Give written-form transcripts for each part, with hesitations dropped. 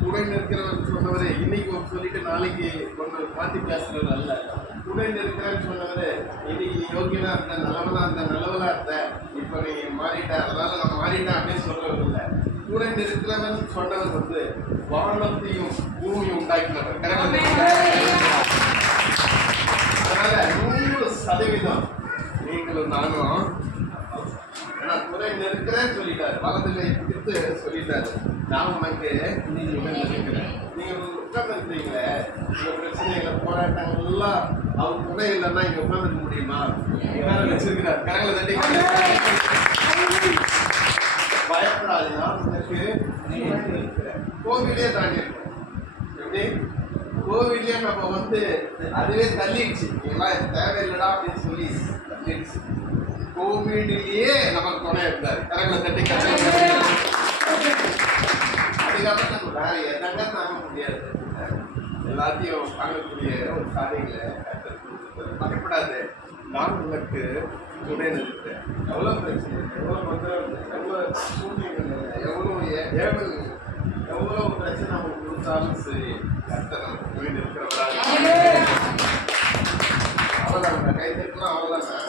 துணை நிற்கிறவன் சொன்னவரு இன்னைக்கு சொல்லிட்டு நாளைக்கு ஒன்று மாற்றி பேசுறது அல்ல. துணை நிற்கிறேன்னு சொன்னவரு இன்னைக்கு நீ யோகியனா இருந்த நல்லவனா இருந்த இப்ப நீ மாறிட்ட, அதனால நான் மாறிட்டேன் அப்படின்னு சொல்றது இல்லை. துணை நிற்கிறவன் சொன்னவர் வந்து வானத்தையும் பூமியும் உண்டாக்கினவர். அதனால 100% நீங்களும் நானும் துறை நெருக்கிறேன்னு சொல்லிட்டாரு, வலதுகை பிடித்து சொல்லிட்டாரு, நான் உனக்கு நீங்க நினைக்கிறேன். நீங்க உட்கார்ந்து இருக்கிறீங்களே, இந்த பிரச்சனைகளை போராட்டங்கள் எல்லாம் அவர் துணை இல்லைன்னா இங்க உட்கார்ந்துக்க முடியுமா? வச்சிருக்கிறார் கரங்களை தட்டி. பயப்படாது, நான் உனக்கு இருக்கிறேன். கோவிலே தாண்டி இருக்கேன். எப்படி கோவிலே நம்ம வந்து அதுவே தள்ளிடுச்சு, இதெல்லாம் தேவையில்லடா அப்படின்னு சொல்லி தள்ளிடுச்சு. கோவிட்லயே நமக்கு துணை இருந்தார். கரங்களை தட்டி அதுக்காக நம்ம வேற எதங்க தாங்க முடியாது, எல்லாத்தையும் தாங்கக்கூடிய ஒரு காரியங்களை பயப்படாது, நான் உங்களுக்கு துணை நிறுத்தேன். எவ்வளோ பிரச்சனை, எவ்வளோ மந்திரம், எவ்வளோ சூழ்நிலை, எவ்வளோ ஏவல், எவ்வளோ பிரச்சனை அவங்க கொடுத்தாலும் சரி, கர்த்தர் நமக்கு துணை நிற்கிறவராக. அவ்வளோதான், கை தட்டலாம், அவ்வளோதான்.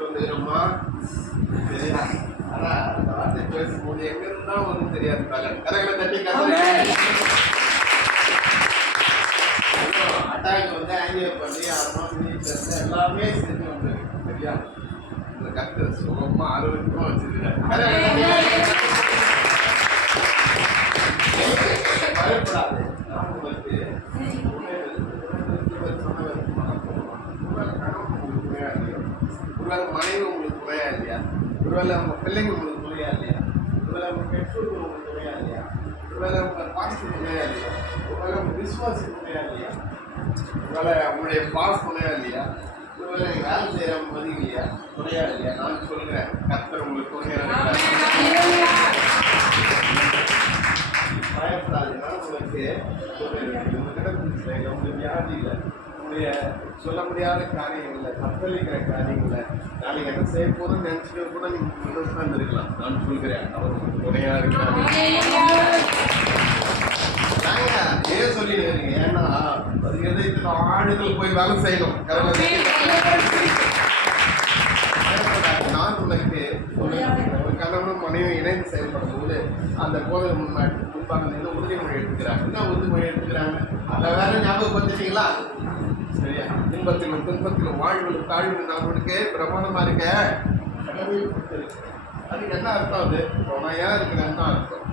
வந்துடுமா சரியா? ஆனா அந்த வார்த்தை பேசும்போது எங்க இருந்தா ஒன்றும் தெரியாது. கரங்களை தட்டி அட்டாக் வந்து ஆங்கில பண்ணி 6 மாதம் வீட்டில் எல்லாமே செஞ்சு வந்துருக்கு சரியா? இந்த கருத்து சுகமா ஆரோக்கியமா வச்சிருக்காரு. பயப்படாது, நான் உங்களுக்கு ஒருவேளை மனைவி உங்களுக்கு துணையா இல்லையா? ஒருவேளை உங்க பிள்ளைங்க உங்களுக்கு துணையா இல்லையா? ஒருவேளை உங்க பெற்றோர்கள் உங்களுக்கு துணையா இல்லையா? ஒருவேளை உங்க பாஸ்டர் துணையா இல்லையா? ஒருவேளை உங்க விசுவாசி துணையா இல்லையா? ஒருவேளை உங்களுடைய பாஸ் துணையா இல்லையா? ஒருவேளை வேலை செய்யற மதி இல்லையா? துணையா இல்லையா? நான் சொல்கிறேன், கர்த்தர் உங்களுக்கு துணையா பயப்படாதுன்னா உங்களுக்கு உங்களுக்கு வியாதி இல்லை, சொல்ல முடியாத காரியங்கள்ல, தத்தளிக்கிற காரியங்கள்ல நாளைக்கு என்ன செய்ய போதும்னு நினைச்சுட்டு கூட நீங்க சந்தோஷமா இருக்கலாம். நான் சொல்கிறேன், அவர் உங்களுக்கு துணையா இருக்கிறாங்க. ஏன் சொல்லிடுறீங்க? ஏன்னா அது எதிர்த்து ஆடுகள் போய் வேலை செய்யணும். நான் உனக்கு ஒரு கணவனும் மனைவியும் இணைந்து செயல்படும் போது அந்த கோவில் முன்பாக நின்று உறுதிமொழி எடுத்துக்கிறாங்க. என்ன உறுதிமொழி எடுத்துக்கிறாங்க? அதை வேற ஞாபகப்படுத்திட்டீங்களா? சரியா? துன்பத்திலும் துன்பத்திலும் வாழ்விலும் தாழ்விலும் நான் உனக்கு பிரமாணமா இருக்க. அதுக்கு என்ன அர்த்தம்? அது துணையா இருக்கிறேன்னு தான் அர்த்தம்.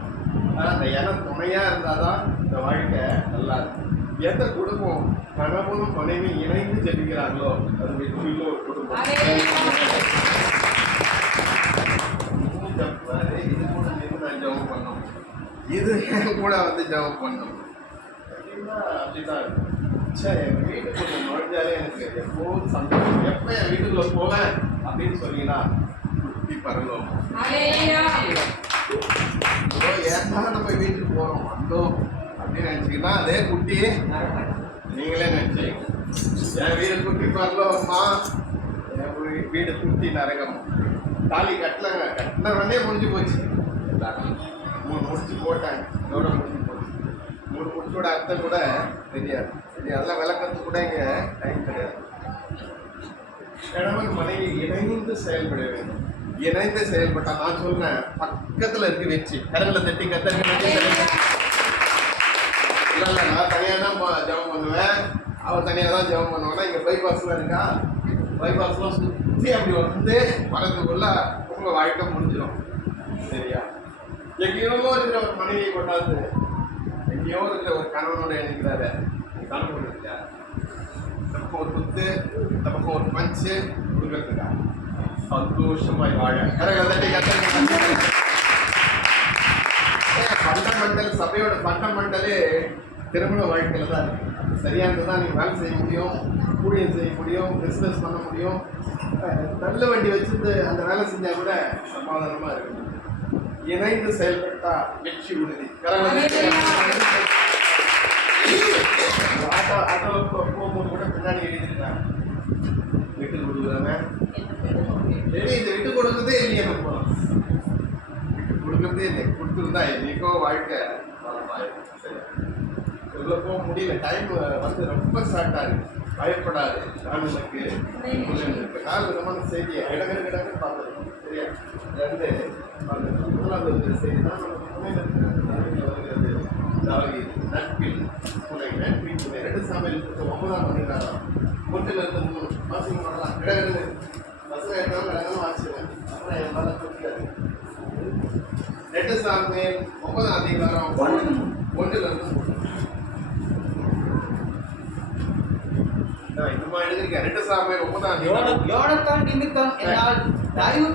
ஆனால் அந்த இனம் துணையா இருந்தாதான் இந்த வாழ்க்கை நல்லா இருக்கும். எந்த குடும்பம் கணவனும் மனைவி இணைந்து ஜெபிக்கிறாங்களோ அது வெற்றியுள்ள ஒரு குடும்பம். இது கூட நான் ஜெபம் பண்ணோம், இது என் கூட வந்து ஜெபம் பண்ணோம் அப்படின்னா அப்படிதான் இருக்கும். சரி, எங்கள் வீட்டுக்குள்ள நுழைஞ்சாலே எனக்கு எப்போதும் சந்தோஷம். எப்போ என் வீட்டுக்குள்ள போவேன் அப்படின்னு சொன்னீங்கன்னா குட்டி பரலோகம். ஏன்னா நம்ம வீட்டுக்கு போகிறோம் வந்தோம் அப்படின்னு நினச்சிங்கன்னா அதே குட்டி நீங்களே நினச்சிங்க. என் வீடு குட்டி பரலோகமா, என் வீடு குட்டி நரகம். தாலி கட்டினவனே முடிஞ்சு போச்சு. 3 முடிச்சு போட்டாங்க, இதோட முடிஞ்சு போச்சு. 3 முடிச்சோட அர்த்தம் கூட தெரியாது. அதெல்லாம் விளக்கத்துக்கு கூட இங்கே டைம் கிடையாது. கணவன் மனைவி இணைந்து செயல்பட வேண்டும். இணைந்து செயல்பட்டா நான் சொல்றேன், பக்கத்துல இருக்கு வெற்றி. கரங்களை தட்டி கத்தருக்கு இல்லை இல்லை, நான் தனியாக தான் ஜெபம் பண்ணுவேன், அவர் தனியாக தான் ஜெபம் பண்ணுவேன்னா இங்கே பைபாஸ்லாம் இருக்கா, பைபாஸ்லாம் சுற்றி அப்படி வந்து மரத்துக்குள்ள உங்க வாழ்க்கை முடிஞ்சிடும். சரியா? எங்கேயோ இருக்கிற ஒரு மனைவியை கொண்டாந்து எங்கேயோ இருக்கிற ஒரு கணவனோட இணைக்கிறாரு. கணவன் இல்லையா? நமக்கு ஒரு குத்து, நமக்கு ஒரு பஞ்சு கொடுக்கறதுக்கா? சந்தோஷமாய் வாழ ஃபண்டமெண்டல், சபையோட ஃபண்டமெண்டலே திருமண வாழ்க்கையில தான் இருக்கு. சரியா இருந்ததுதான் நீங்கள் வேலை செய்ய முடியும், ஊழியம் செய்ய முடியும், பிஸ்னஸ் பண்ண முடியும். நல்ல வண்டி வச்சுட்டு அந்த வேலை செஞ்சால் கூட சமாதானமாக இருக்கு. இணைந்து செயல்பட்டா வெற்றி உறுதி. ஆட்டோவில் போகும்போது கூட பின்னாடி எழுதிருக்காங்க, விட்டு கொடுக்குறாங்க. சரி, இந்த விட்டு கொடுக்குறதே இல்லையே நம்ம போகலாம். இருந்தா என்னைக்கோ வாழ்க்கை வளமாயிடும். சரி, உள்ள போக முடியல. டைம் வந்து ரொம்ப ஷார்ட்டா இருக்கு. பயப்படாது, நான் உனக்கு இருக்கு. நாலு விதமான செய்தியை இடங்கிற பார்த்துருக்கோம். சரியா? ரெண்டு அந்த முதலாவது செய்தி தான் நமக்கு துணையில் வருகிறது. நட்பில் துணை, நட்பின் துணை. 2 சாமியில் 9ஆம் அதிகாரம் 1-3 வாசிக்க பண்ணலாம். இடங்கு பசங்க எடுத்தாலும் இடங்களும் வாசிக்கிறேன். அப்புறம் என் மேலே கொடுக்காது. 2 சாமியில் 9ஆம் அதிகாரம் 1-3. இன்னுமா எழுதிருக்கேன். 2 சாமுவேல் 9ஆம் அதிகாரம். யோனத்தான் நிமித்தம் என்னால் தயவு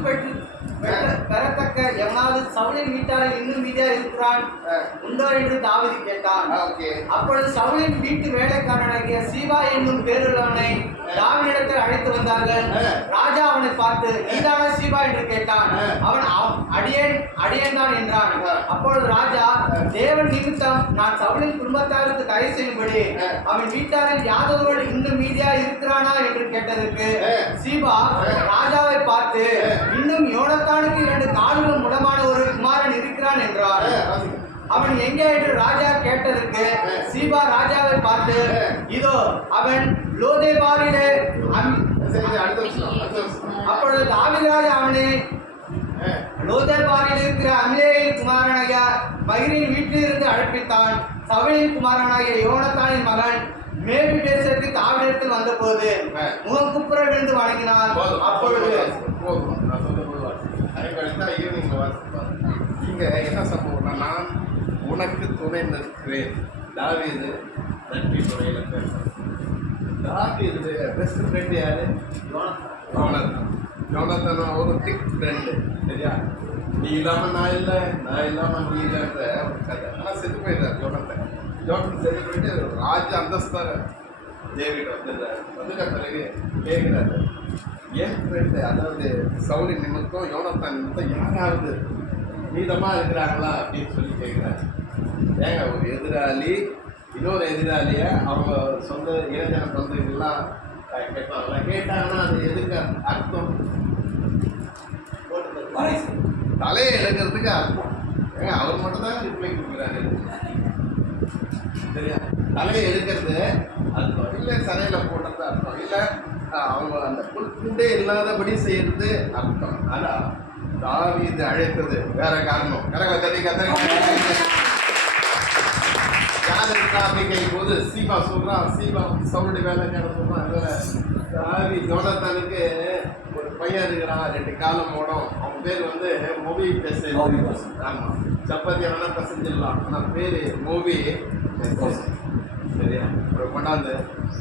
பெறத்தக்க எவனாவது சவுலின் வீட்டாளர் இன்னும் மீதியா இருக்கிறான் உண்டோ என்று தாவீது கேட்டான். அப்பொழுது சவுலின் வீட்டு வேலைக்காரனாகிய சீபா என்னும் பேருள்ளவனை தாவீதிடத்தில் அழைத்து வந்தார்கள். ராஜா அவனை பார்த்து, நீதானா சீபா என்று கேட்டான். அவன் அடியேன் தான் என்றான். அப்பொழுது ராஜா, தேவன் நிமித்தம் நான் சவுலின் குடும்பத்தாருக்கு தயவு செய்யும்படி அவன் வீட்டாரில் யாதொருவன் இன்னும் மீதியா இருக்கிறானா என்று கேட்டதற்கு சீபா ராஜாவை பார்த்து, இன்னும் யோனத்தானுக்கு 2 கால்களும் முடமான ஒரு குமாரன் இருக்கிறான் என்றார். அவன் எங்கே என்று ராஜா கேட்டதற்கு சீபா ராஜாவை பார்த்து, இதோ அவன் லோதேபாரிலே. அப்பொழுது தாவீது ராஜா அவனை லோதேபாரில் இருக்கிற அம்லேயின் குமாரனாகிய மகிரின் வீட்டிலிருந்து அழைப்பித்தான். சவுலின் குமாரனாகிய யோனத்தானின் மகன் மேபி தேசத்துக்கு தாவீதிடத்தில் வந்தபோது முகம் குப்புற விழுந்து வணங்கினார். அப்பொழுது இங்க என்ன சம்பவம்னா, நான் உனக்கு துணை நிற்கிறேன். தாவீது நட்பி துணையில பேசுறேன். தாவீது பெஸ்ட் ஃப்ரெண்ட் யாரு? யோனத்தான். யோனத்தான் ஒரு திக் ஃப்ரெண்டு. சரியா? நீ இல்லாம நான் இல்லை, நான் இல்லாம நீ இல்லைன்ற ஒரு கதை. ஆனால் செத்து போயிடுறாரு யோனத்தான். யோனத்தான் செத்து போயிட்டு ராஜ அந்தஸ்தார தேவிட வந்துட்ட பிறகு கேட்கிறாரு, என் ஃப்ரெண்டு, அதாவது சவுலி நிமித்தம் யோனத்தான் நிமித்தம் யாராவது மீதமாக இருக்கிறாங்களா அப்படின்னு சொல்லி கேட்குறாரு. ஏங்க, ஒரு எதிராளி இன்னொரு எதிராளியை அவங்க சொந்த இளைஞன பந்தங்கள்லாம் கேட்பாங்களா? கேட்டாங்கன்னா அது எதுக்கு அர்த்தம்? தலையை எடுக்கிறதுக்கு அர்த்தம். ஏங்க, அவர் மட்டும் தான் ரிப்ளை கொடுக்குறாரு. சரியா? தலையை எடுக்கிறது அர்த்தம் இல்லை, சரையில் போடுறது அர்த்தம் இல்லை, அவங்க அந்த புல்குண்டே இல்லாதபடி செய்யறது அர்த்தம். ஆனால் தாவீது அழைத்தது வேற காரணம். யார் இருக்கா அப்படின்னு கேட்கும் போது சீபா சொல்றான். சீபா சவுளுடைய வேலைக்கார சொல்றான். தாவீது யோனத்தானுக்கு ஒரு பையன் இருக்கிறான், 2 காலம் ஓடும். அவன் பேர் வந்து மூவி பேச. ஆமா, சப்பாத்தி வேணா பசஞ்சிடலாம், ஆனால் பேரு மூவி. சரியா?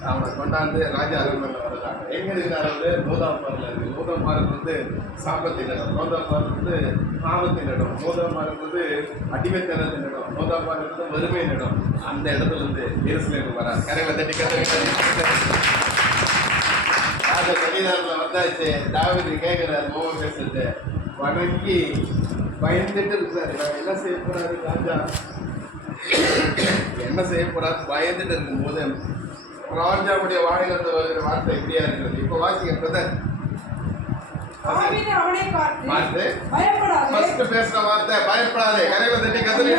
அவனை கொண்டாந்து ராஜா அரண்மனையில் வர்றாங்க. எங்க இருக்கிறார் அவரு? லோதாபாரில் இருக்கு. லோதாபாருக்கு வந்து சாபத்தின் இடம், லோதாபாருக்கு வந்து பாவத்தின் இடம், லோதாபாருக்கு வந்து அடிமைத்தனத்தின் இடம், லோதாபாருக்கு வந்து வறுமையின் இடம். அந்த இடத்துல இருந்து எருசலேமுக்கு வராரு. கரையில தட்டி ராஜா சன்னிதானத்தில் வந்தாச்சு. தாவீது கேட்கிறாரு, மோகம் பேசுறது வணங்கி பயந்துட்டு இருக்காரு. என்ன செய்ய போறாரு ராஜா? என்ன செய்ய போறாரு? பயந்துட்டு இருக்கும்போது ராஜாவுடைய வாயிலிருந்து வருகிற வார்த்தை எப்படியா இருக்கிறது? இப்ப வாசிக்க பிரதர் பார்த்து ஃபர்ஸ்ட் பேசுற வார்த்தை பயப்படாதே. கரையில தட்டி கதறி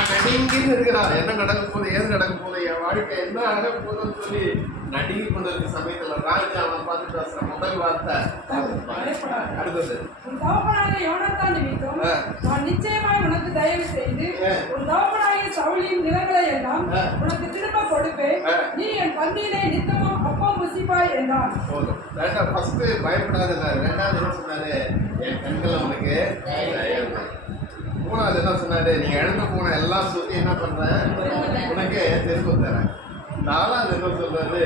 நடுங்கின்னு இருக்கிறார். என்ன நடக்க போகுது, ஏது நடக்க போகுது, என் வாழ்க்கை என்ன நடக்க போகுதுன்னு சொல்லி நடுங்கி கொண்டு இருக்க சமயத்துல ராஜா அவனை பார்த்து பேசுற முதல் வார்த்தை அடுத்தது, நிச்சயமாய் உனக்கு தயவு செய்து ஒரு தகப்பனாகிய சவுலின் நிலங்களை எல்லாம் உனக்கு திரும்ப கொடுப்பேன். நீ என் பந்தியிலே நித்தமும் அப்பம் புசிப்பாய் என்றான். போதும். ஃபர்ஸ்ட் பயப்படாதுன்னாரு. ரெண்டாவது என்ன சொன்னாரு? என் கண்களை உனக்கு. மூணாவது என்ன சொன்னாரு? நீ இழந்து போன எல்லாம் சொல்லி என்ன பண்றேன் உனக்கு திரும்ப தரேன். நாலாவது என்ன சொல்றது?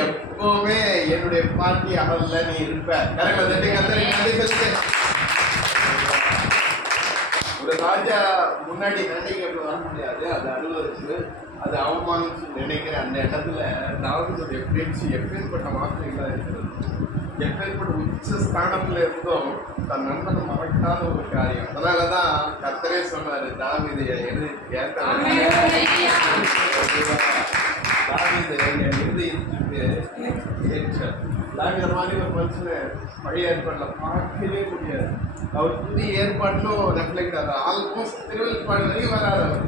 எப்பவுமே என்னுடைய பாட்டி அமல்ல நீ இருப்ப. ஒரு ராஜா முன்னாடி நன்றிக்கு வர முடியாது, அது அலுவலருக்கு அது அவமானிச்சு நினைக்கிற அந்த இடத்துல தாவீதுடைய பேச்சு எப்பேற்பட்ட வார்த்தைகளாக இருக்கிறது. எப்பேற்பட்ட உச்ச ஸ்தானத்துல இருந்தும் தன் நண்பனை மறக்காத ஒரு காரியம். அதனாலதான் கர்த்தரே சொன்னாரு, தாவீது தாவீது என் இருதயத்துக்கு ஏற்ற தாவித மாதிரி ஒரு மனுஷனை பழைய ஏற்பாட்டில் பார்க்கவே முடியாது. அவர் புதிய ஏற்பாட்டிலும் ரெஃப்ளெக்ட் ஆகிறார். ஆல்மோஸ்ட் திருவெளிப்பாடு வரைக்கும் வராது. அவர்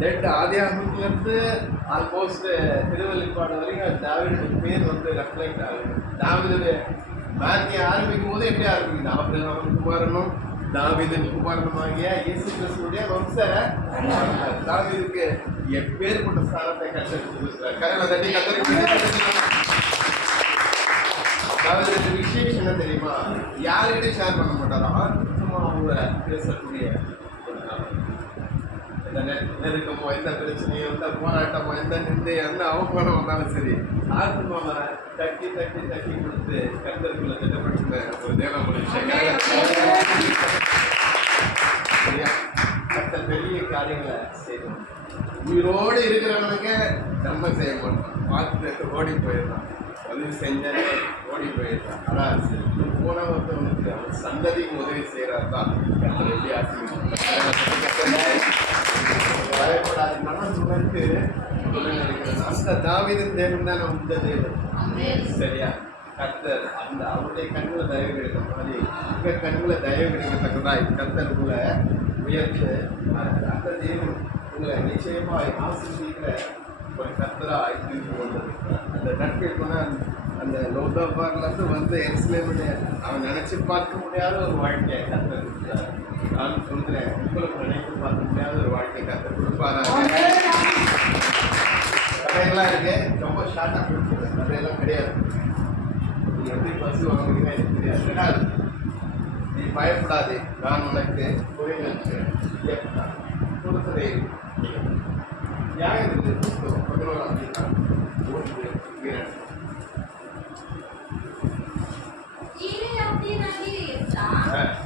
டெட் ஆதியாகமத்திலிருந்து ஆல்மோஸ்ட் திருவெளிப்பாடு வரைக்கும் தாவீதுடைய பேர் வந்து ரெஃப்ளெக்ட் ஆகுது. தாவீதுடைய வார்த்தையை ஆரம்பிக்கும் போது எப்படி ஆரம்பிக்குது? ஆபிரகாமின் குமாரனும் தாவீதின் குமாரனுமாகிய இயேசு கிறிஸ்துவுடைய வம்ச தாவீதுக்கு எப்பேற்பட்ட ஸ்தானத்தை கற்றுக் கரையில தட்டி தாவீதுக்கு விசேஷம் என்ன தெரியுமா? யார்கிட்ட ஷேர் பண்ண மாட்டாரோ சும்மா அவங்க பேசக்கூடிய எந்த நெருக்கமோ, எந்த பிரச்சனையோ, எந்த போராட்டமோ, எந்த நிந்தையோ, எந்த அவமானம் வந்தாலும் சரி ஆத்மாவை தட்டி தட்டி தட்டி கொடுத்து கர்த்தருக்குள்ள திட்டப்படுத்த ஒரு தேவ மனுஷன் சரியா? மற்ற பெரிய காரியங்களை செய்யணும். உயிரோடு இருக்கிறவனுக்கு நம்ம செய்ய மாட்டோம். பார்த்து ஓடி போயிடலாம். உதவி செஞ்சே ஓடி போயிடலாம். ஆனால் போன ஒருத்தவனுக்கு அவன் சந்ததிக்கு உதவி செய்கிறார் தான் கர்த்தர் எப்படி பயப்படாது மனசு உணர்ந்து அந்த தாவீதின் தேவன் தான் நம்ம தேவன் சரியா? கர்த்தர் அந்த அவருடைய கண்களை தயவு கிடைக்கிற மாதிரி உங்க கண்களை தயவு கிடைக்கத்தக்கதா கர்த்தருக்குள்ள உயர்த்து அந்த தேவன் உங்களை நிச்சயமாக ஆசிரியக்கிற ஒரு கர்த்தராக இருந்து கொண்டிருக்கிறார். அந்த நட்பில் போனால் அந்த லோதாபார்லேருந்து வந்து எருசலேமுடைய அவன் நினைச்சு பார்க்க முடியாத ஒரு வாழ்க்கையை கர்த்தர் கொடுத்தார். நான் சொல்கிறேன், உங்களுக்கு நினைத்து பார்க்க முடியாத ஒரு வாழ்க்கை கர்த்தர் கொடுப்பாரா? கதையெல்லாம் இருக்கு, ரொம்ப ஷார்ட்டாக கொடுத்துருக்கேன். கதையெல்லாம் கிடையாது. நீ எப்படி பஸ் வாங்குறீங்க எனக்கு தெரியாது. நீ பயப்படாது, நான் உனக்கு புரிஞ்சிருக்கிறேன். கொடுத்ததே யார் இருக்கு புத்தகம் 11ஆம் அதிகாரம் 1-2.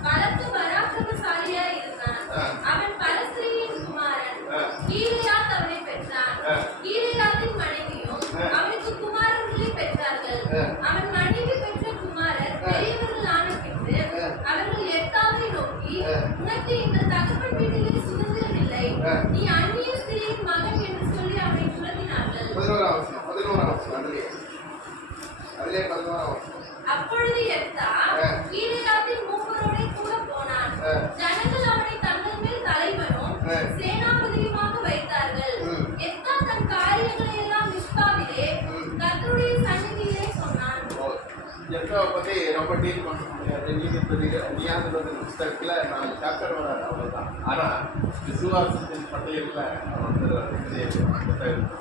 பலத்து பராக்கிரமசாலியாய் இருந்தான். அவன் பலஸ்தீனின் குமாரன். கீலேயாத் அவனை பெற்றான். கீலேயாத்தின் மனைவியும் அவனுக்கு குமாரர்களை பெற்றார்கள். அவன் மனைவி பெற்ற குமாரர் பெரியவர்கள் ஆன பின்பு அவர்கள் எத்தாவை நோக்கி, உனக்கு இந்த தகப்பன் வீட்டிலே சுதந்திரம் இல்லை, நீ அந்நிய ஸ்திரீயின் மகன் என்று சொல்லி அவனை துரத்தினார்கள். 11 அப்பொழுது எத்தா கீலேயாத்தின் மூப்பரோடே கூட போனான். ஜனங்கள் அவனை தங்கள் மேல் தலைவனும் சேனாபதியுமாக வைத்தார்கள். எத்தா தன் காரியங்களை எல்லாம் மிஸ்பாவிலே கர்த்தருடைய சந்நிதியிலே சொன்னான். எத்தாவை பற்றி ரொம்ப டீல் பண்ண முடியாது. நியாயாதிபதி புஸ்தகத்தில் 4 சாப்டர் வராது, அவ்வளோதான். ஆனால் விசுவாசத்தின் பட்டியலில்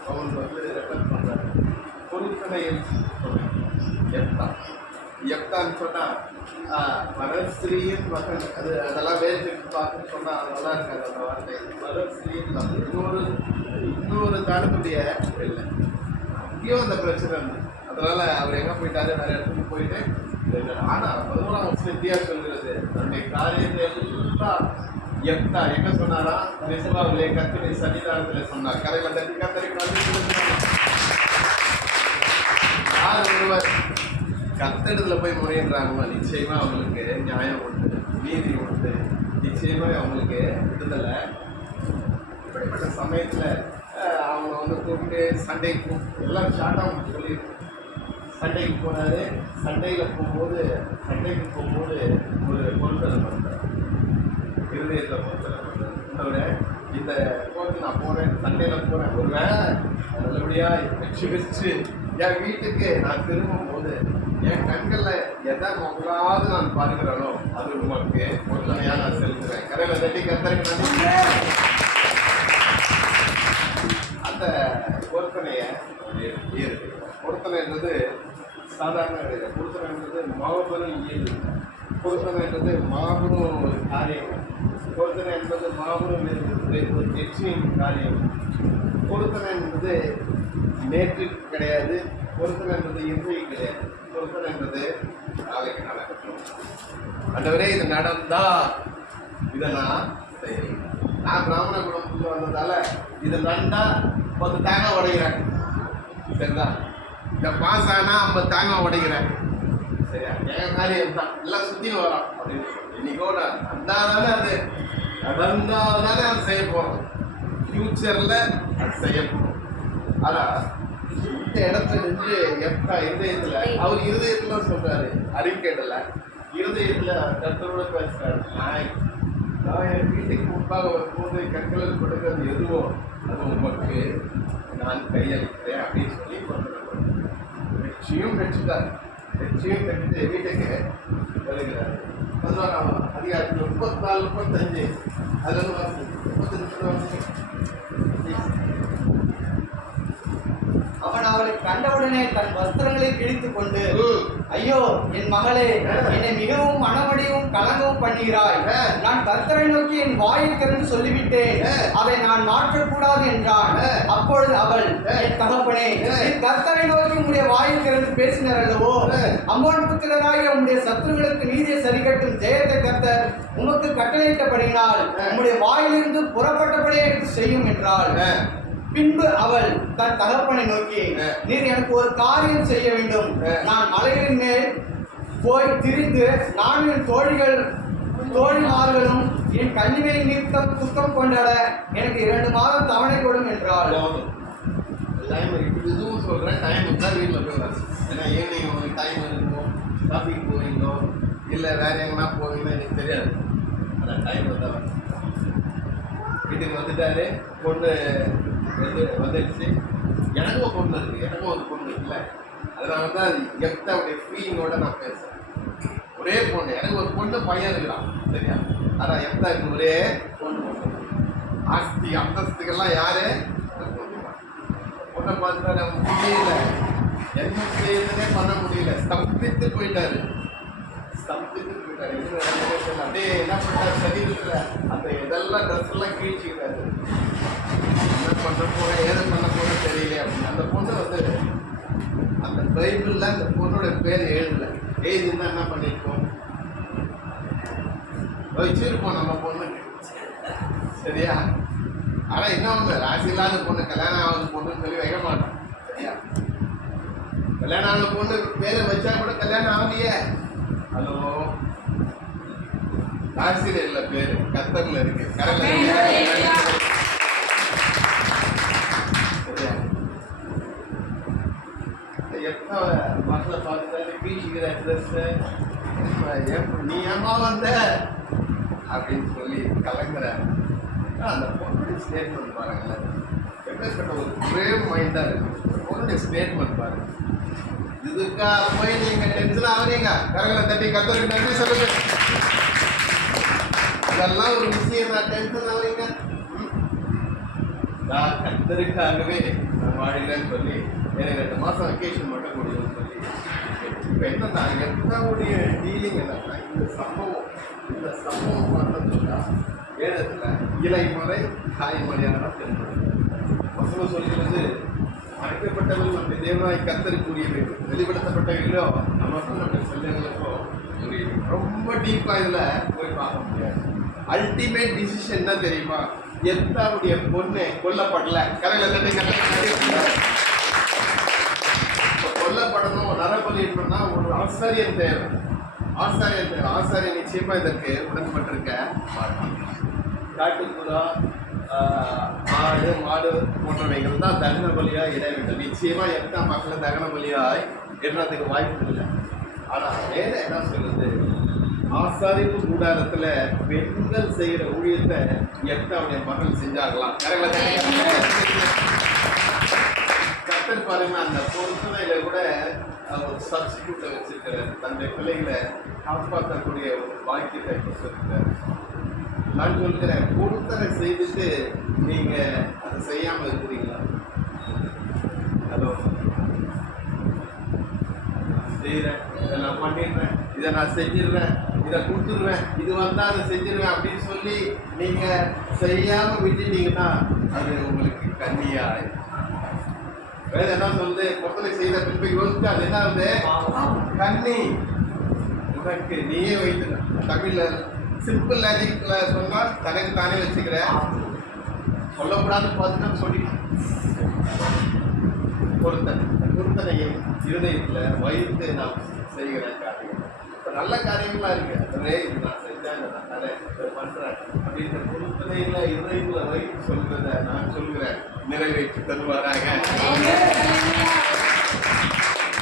அவன் வந்து ரெஃபர் பண்ணுறாரு. பொருட்களையில் எப்தான்னு சொன்னால் மரஸ்திரீயின் மகன், அதெல்லாம் வேறு பார்த்து சொன்னால் அது நல்லா இருக்காது அந்த வார்த்தை. மரஸ்திரீயின் மகன் இன்னொரு தானத்துடைய இல்லை. அங்கேயும் அந்த பிரச்சனை இருந்தது. அதனால் அவர் எங்கே போயிட்டாரு, வேறு இடத்துக்கு போயிட்டு. ஆனால் 11ஆம் வருஷம் சொல்கிறது தன்னுடைய காரியத்தை எல்லாம் எப்தா எங்கே சொன்னாரா? நிசபாவிலே கர்த்தருடைய சன்னிதானத்தில் சொன்னார். கரையில் தட்டி கர்த்தருக்கு யார் ஒருவர் கர்த்தரிடத்துல போய் முறையிடுறாங்களோ நிச்சயமா அவங்களுக்கு நியாயம் உண்டு, நீதி உண்டு, நிச்சயமா அவங்களுக்கு விடுதலை. இப்படிப்பட்ட சமயத்துல அவங்க வந்து கூப்பிட்டு சண்டைக்கு எல்லாம் ஷார்ட்டாக அவங்க சொல்லியிருக்கோம். சண்டைக்கு போனாரு. சண்டைக்கு போகும்போது ஒரு பொருட்களை பண்ணுறாரு, இருதயத்தை பொருட்களை பண்ணுறாரு. இந்த போட்டு நான் போகிறேன், சண்டையில் போகிறேன், ஒரு வேலை நல்லபடியாக வச்சு என் வீட்டுக்கு நான் திரும்பும் போது என் கண்களில் எதை முதலாவது நான் பார்க்கிறேனோ அது உமக்கு பொருத்தனையாக நான் செலுத்துறேன். கரையில் தட்டி கர்த்தருக்கு அந்த பொருத்தனையை பொருத்தனைன்றது சாதாரண கிடையாது. பொருத்தனைன்றது மாபெரும் இயல்பு. பொருத்தனைன்றது மாபெரும் ஒரு காரியம். பொருத்தனை என்பது மாபெரும் ஒரு வெற்றியின் காரியம். பொருத்தனை என்பது நேற்று கிடையாது. பொருத்தனை என்பது இன்றைக்கு கிடையாது. பொருத்தனை என்பது நாளைக்கு நடக்கட்டும். ஆண்டவரே இது நடந்தா இதை நான் செய்யறேன். நான் பிராமண குடும்பத்தில் வந்ததால இது நடந்தா 10 தேங்காய் உடைக்கிறேன். சரிதா? இந்த பாஸ் ஆனா 50 தேங்காய் உடைக்கிறேன். சரியா? என் காரியம் தான் எல்லாம் சுற்றி வரோம் அப்படின்னு சொல்லி இன்னைக்கோட நடந்தாதானே அது நடந்தாதானே அது செய்ய போகிறோம். ஃபியூச்சரில் அது செய்ய போகிறோம். ஆனால் இந்த இடத்துல நின்று எப்பா இருதயத்துல அவர் இருதயத்துல சொல்றாரு, அறிக்கையிடல இருதயத்துல கர்த்தரோட பேசுறாரு. நான் என் வீட்டுக்கு முன்பாக வரும்போது கற்களில் கொடுக்கிறது எதுவோ அது உமக்கு நான் கையளிக்கிறேன் அப்படின்னு சொல்லி வெற்றியும் பெற்றுட்டார். வெற்றியும் பெற்று வீட்டுக்கு வருகிறார். 11ஆம் அதிகாரத்தில் 34, 35 அதில் 35 அவன் அவளை கண்டவுடனே தன் வஸ்திரங்களை கிழித்துக் கொண்டு, ஐயோ என் மகளே, என்னை மிகவும் மனமடியும் கலங்கவும் பண்ணுகிறாய். நான் கர்த்தரை நோக்கி என் வாயை திறந்து சொல்லிவிட்டேன், அதை நான் மாற்றக்கூடாது என்றான். அப்பொழுது அவள், என் தகப்பனே, என் கர்த்தரை நோக்கி உம்முடைய வாயை திறந்து பேசினார் அல்லவோ? அம்மோன் புத்திரராகிய உம்முடைய சத்துருக்களுக்கு நீதியை சரிகட்டும் ஜெயத்தை கர்த்தர் உமக்கு கட்டளையிட்டபடியினால் உம்முடைய வாயிலிருந்து புறப்பட்டபடியே எனக்கு செய்யும் என்றாள். பின்பு அவள் தன் தகப்பனை நோக்கி, நீர் எனக்கு ஒரு காரியம் செய்ய வேண்டும். நான் மலைகளின் மேல் போய் திரிந்து நான் என் தோழிமார்களும் என் கண்ணிமை நிறுத்தம் துக்கம் கொண்டாட எனக்கு 2 மாதம் தவணை கொடும் என்றாள். இதுவும் சொல்றேன், டைம் இருந்தால் வீட்டில் போய் வரேன். ஏன்னா ஈவினிங் உங்களுக்கு டைம் இருக்கும், ஷாப்பிங் போவீங்களோ இல்லை வேற எங்கன்னா போவீங்களோ எனக்கு தெரியாது. ஆனால் டைம் வந்தால் வீட்டுக்கு வந்துட்டாரு. பொண்ணு வந்துடுச்சு. எனக்கும் ஒரு பொண்ணு இருக்கு, எனக்கும் ஒரு பொண்ணு இருக்குல்ல. அதனால தான் அது எப்தாவுடைய ஃபீலிங்கோட நான் பேசுறேன். ஒரே பொண்ணு, எனக்கு ஒரு பொண்ணு பையன் இருக்கிறான், சரியா? அதான் எப்தாவுக்கு ஒரே பொண்ணு. ஆஸ்தி அந்தஸ்துக்கெல்லாம் யாரு? பொண்ணை பார்த்துட்டா நம்ம முடியல, என்ன செய்யுதுன்னே பண்ண முடியல. ஸ்தம்பித்து போயிட்டாரு. அப்படியே என்ன பண்ணாரு, சரீரத்துல அந்த இதெல்லாம் ட்ரெஸ் எல்லாம் கிழிச்சுக்கிறாரு. என்ன பண்ண போற ஏது பண்ண போற தெரியல அப்படின்னு. அந்த பொண்ணு வந்து அந்த பைபிள்ல அந்த பொண்ணோட பேர் எழுதல. எழுதினா என்ன பண்ணிருக்கோம், வச்சிருப்போம் நம்ம பொண்ணுக்கு, சரியா? ஆனா இன்னொன்று, ராசி இல்லாத பொண்ணு கல்யாணம் ஆகுது பொண்ணுன்னு சொல்லி வைக்க மாட்டோம், சரியா? கல்யாணம் ஆகுது பொண்ணு பேரை வச்சா கூட கல்யாணம் ஆகலையே. ஹலோ, ராசியில இல்ல, பேரு கர்த்தர்ல இருக்கு. எப்ப மக்களை பார்த்துட்டாரு, பீச்சிக்கிற ட்ரெஸ், நீ ஏமா வந்த அப்படின்னு சொல்லி கலங்குற அந்த பொண்ணுடைய ஸ்டேட்மெண்ட் பாருங்களேன். எப்படிப்பட்ட ஒரு பிரேம் மைண்டா இருக்கு பொண்ணுடைய ஸ்டேட்மெண்ட் பாருங்க. இதுக்கா போய் நீங்க டென்ஷன் ஆகுறீங்க? கரங்களை தட்டி கர்த்தருக்கு நன்றி சொல்லுங்க. இதெல்லாம் ஒரு விஷயம் தான், டென்ஷன் ஆகுறீங்க. நான் கர்த்தருக்காகவே நான் வாழ்கிறேன்னு சொல்லி எனக்கு 2 மாதம் வெக்கேஷன் மட்டும் கொடுக்குன்னு சொல்லி. இப்போ என்னன்னா, எத்தனுடைய டீலிங் என்னன்னா, இந்த சம்பவம் பார்த்தோம்னா வேதத்தில் இலைமறை காய்மறையான தென்படும். வசனம் சொல்கிறது, மறைக்கப்பட்டவர்கள் நம்முடைய தேவனாய் கர்த்தருக்குரியவைகள், வெளிப்படுத்தப்பட்டவைகளோ நமக்கும் நம்முடைய செல்லங்களுக்கோ ரொம்ப டீப்பாக இதில் போய் பார்க்க முடியாது. அல்டிமேட் டிசிஷன் தான் தெரியுமா? எத்தாவுடைய பொண்ணு கொல்லப்படல, கொல்லப்படணும், நரபலினா ஒரு ஆசாரியன் தேவை. ஆசாரியன் நிச்சயமா இதற்கு உடன்பட்டிருக்க மாட்டான். காட்டுப்புறா, ஆடு, மாடு போன்றவைகள் தான் தகன பலியாய் இட வேண்டும். நிச்சயமா எத்தா மக்களை தகன பலியாய் இடறதுக்கு வாய்ப்பு இல்லை. ஆனா வேற என்ன சொல்லுது, ஆசாரிப்பு கூடாரத்துல பெண்கள் செய்யற ஊழியத்தை எத்தாவுடைய மகள் செஞ்சாகலாம். கர்த்தர் பாருங்க, அந்த பொருத்தனையில கூட ஒரு சப்ஸ்டியூட்டை வச்சிருக்கிறார். தன்னுடைய பிள்ளைகளை காப்பாற்றக்கூடிய ஒரு வாக்கியத்தை கொடுத்திருக்கிறார். நான் சொல்கிறேன், பொருத்தனை செய்துட்டு நீங்க அதை செய்யாம இருக்கிறீங்களா? ஹலோ, செய்யறேன், இதை நான் பண்ணிடுறேன், இதை நான் செஞ்சிடுறேன், இதை கொடுத்துருவேன், இது வந்தா அதை செஞ்சிருவேன் அப்படின்னு சொல்லி நீங்க செய்யாம விட்டுட்டீங்கன்னா அது உங்களுக்கு கண்ணியா ஆயிடும். வேற என்ன சொல்லுது, பொருத்தனை செய்த பின்பு யோசிச்சு அது என்ன ஆகுது, கண்ணி உனக்கு நீயே வைத்து. தமிழ்ல சிம்பிள் லாஜிக்ல சொன்னா தனக்கு தானே வச்சுக்கிற, சொல்லக்கூடாது பார்த்துன்னு சொல்லி பொருத்தனையை இருதயத்துல வைத்து நாம் செய்கிற காரியம். இப்ப நல்ல காரியங்களா இருக்கு, அதுவே இது நான் செய்ய செஞ்சாங்க அதை பண்றேன் அப்படின்ற பொறுத்தனையில இதயங்களை வைத்து சொல்றத நான் சொல்கிறேன், நிறைவேற்றி தருவாராங்க.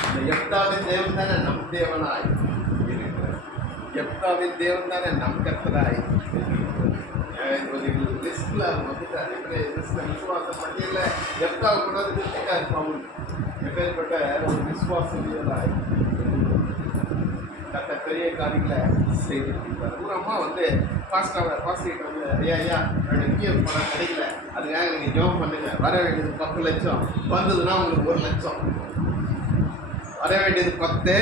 இந்த எப்தாவின் தேவன் தானே நம் தேவனாய் இருக்கிறார். எப்தாவின் தேவன் தானே நம் கர்த்தராய் லிஸ்ட்ல வந்துட்டார். எப்படி விசுவாசம் பட்டியல எப்தாவை கொண்டாந்து நிறுத்திட்டார் பவுல். எப்பேற்பட்ட ஒரு விசுவாசமாய் கத்த பெரிய காரியங்களை செய்திருக்கிறார். ஒரு அம்மா வந்து பாஸ்டர் வந்து ஐயா எனக்கு பணம் கிடைக்கல, அதுக்காக நீங்கள் ஜெபம் பண்ணுங்க. வர வேண்டியது 10 லட்சம், வந்ததுன்னா உங்களுக்கு 1 லட்சம். வர வேண்டியது 10,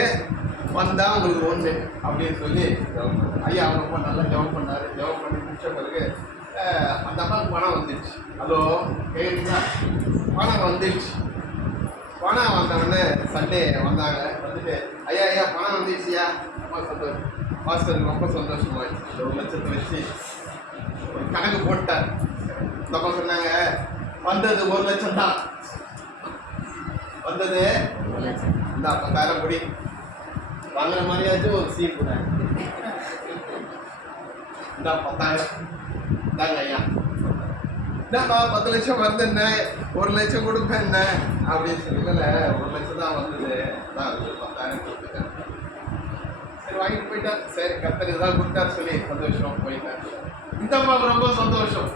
வந்தால் உங்களுக்கு 1 அப்படின்னு சொல்லி ஜெபம் பண்ணார். ஐயா அவங்க அம்மா நல்லா ஜெபம் பண்ணார். ஜெபம் பண்ணி முடிச்ச பிறகு அந்த அம்மாவுக்கு பணம் வந்துடுச்சு. ஹலோ கேட்குங்களா? பணம் வந்துடுச்சு. பணம் வந்தவொடனே சண்டே வந்தாங்க. வந்துட்டு ஐயா பணம் வந்துடுச்சியா? ரொம்ப சந்தோஷம். பாஸ்டருக்கு ரொம்ப சந்தோஷமாயிடுச்சு. 1 லட்சத்தை வச்சு ஒரு கணக்கு போட்டார். இந்த அம்மா சொன்னாங்க வந்தது 1 லட்சம் தான். வந்தது இந்த 10,000 படி வாங்குற மாதிரியாச்சும் ஒரு சீட் கூட இந்த 10,000 தாங்க ஐயா. என்னப்பா 10 லட்சம் வருது என்ன, 1 லட்சம் கொடுப்பேன் என்ன அப்படின்னு சொல்லல. 1 லட்சம் தான் வந்தது, தான் 10,000 கொடுத்துட்டேன். சரி வாங்கிட்டு போயிட்டார். சரி கர்த்தருக்கு தான் கொடுத்தாரு சொல்லி சந்தோஷம் போயிட்டார். இந்த அம்மாவுக்கு ரொம்ப சந்தோஷம்.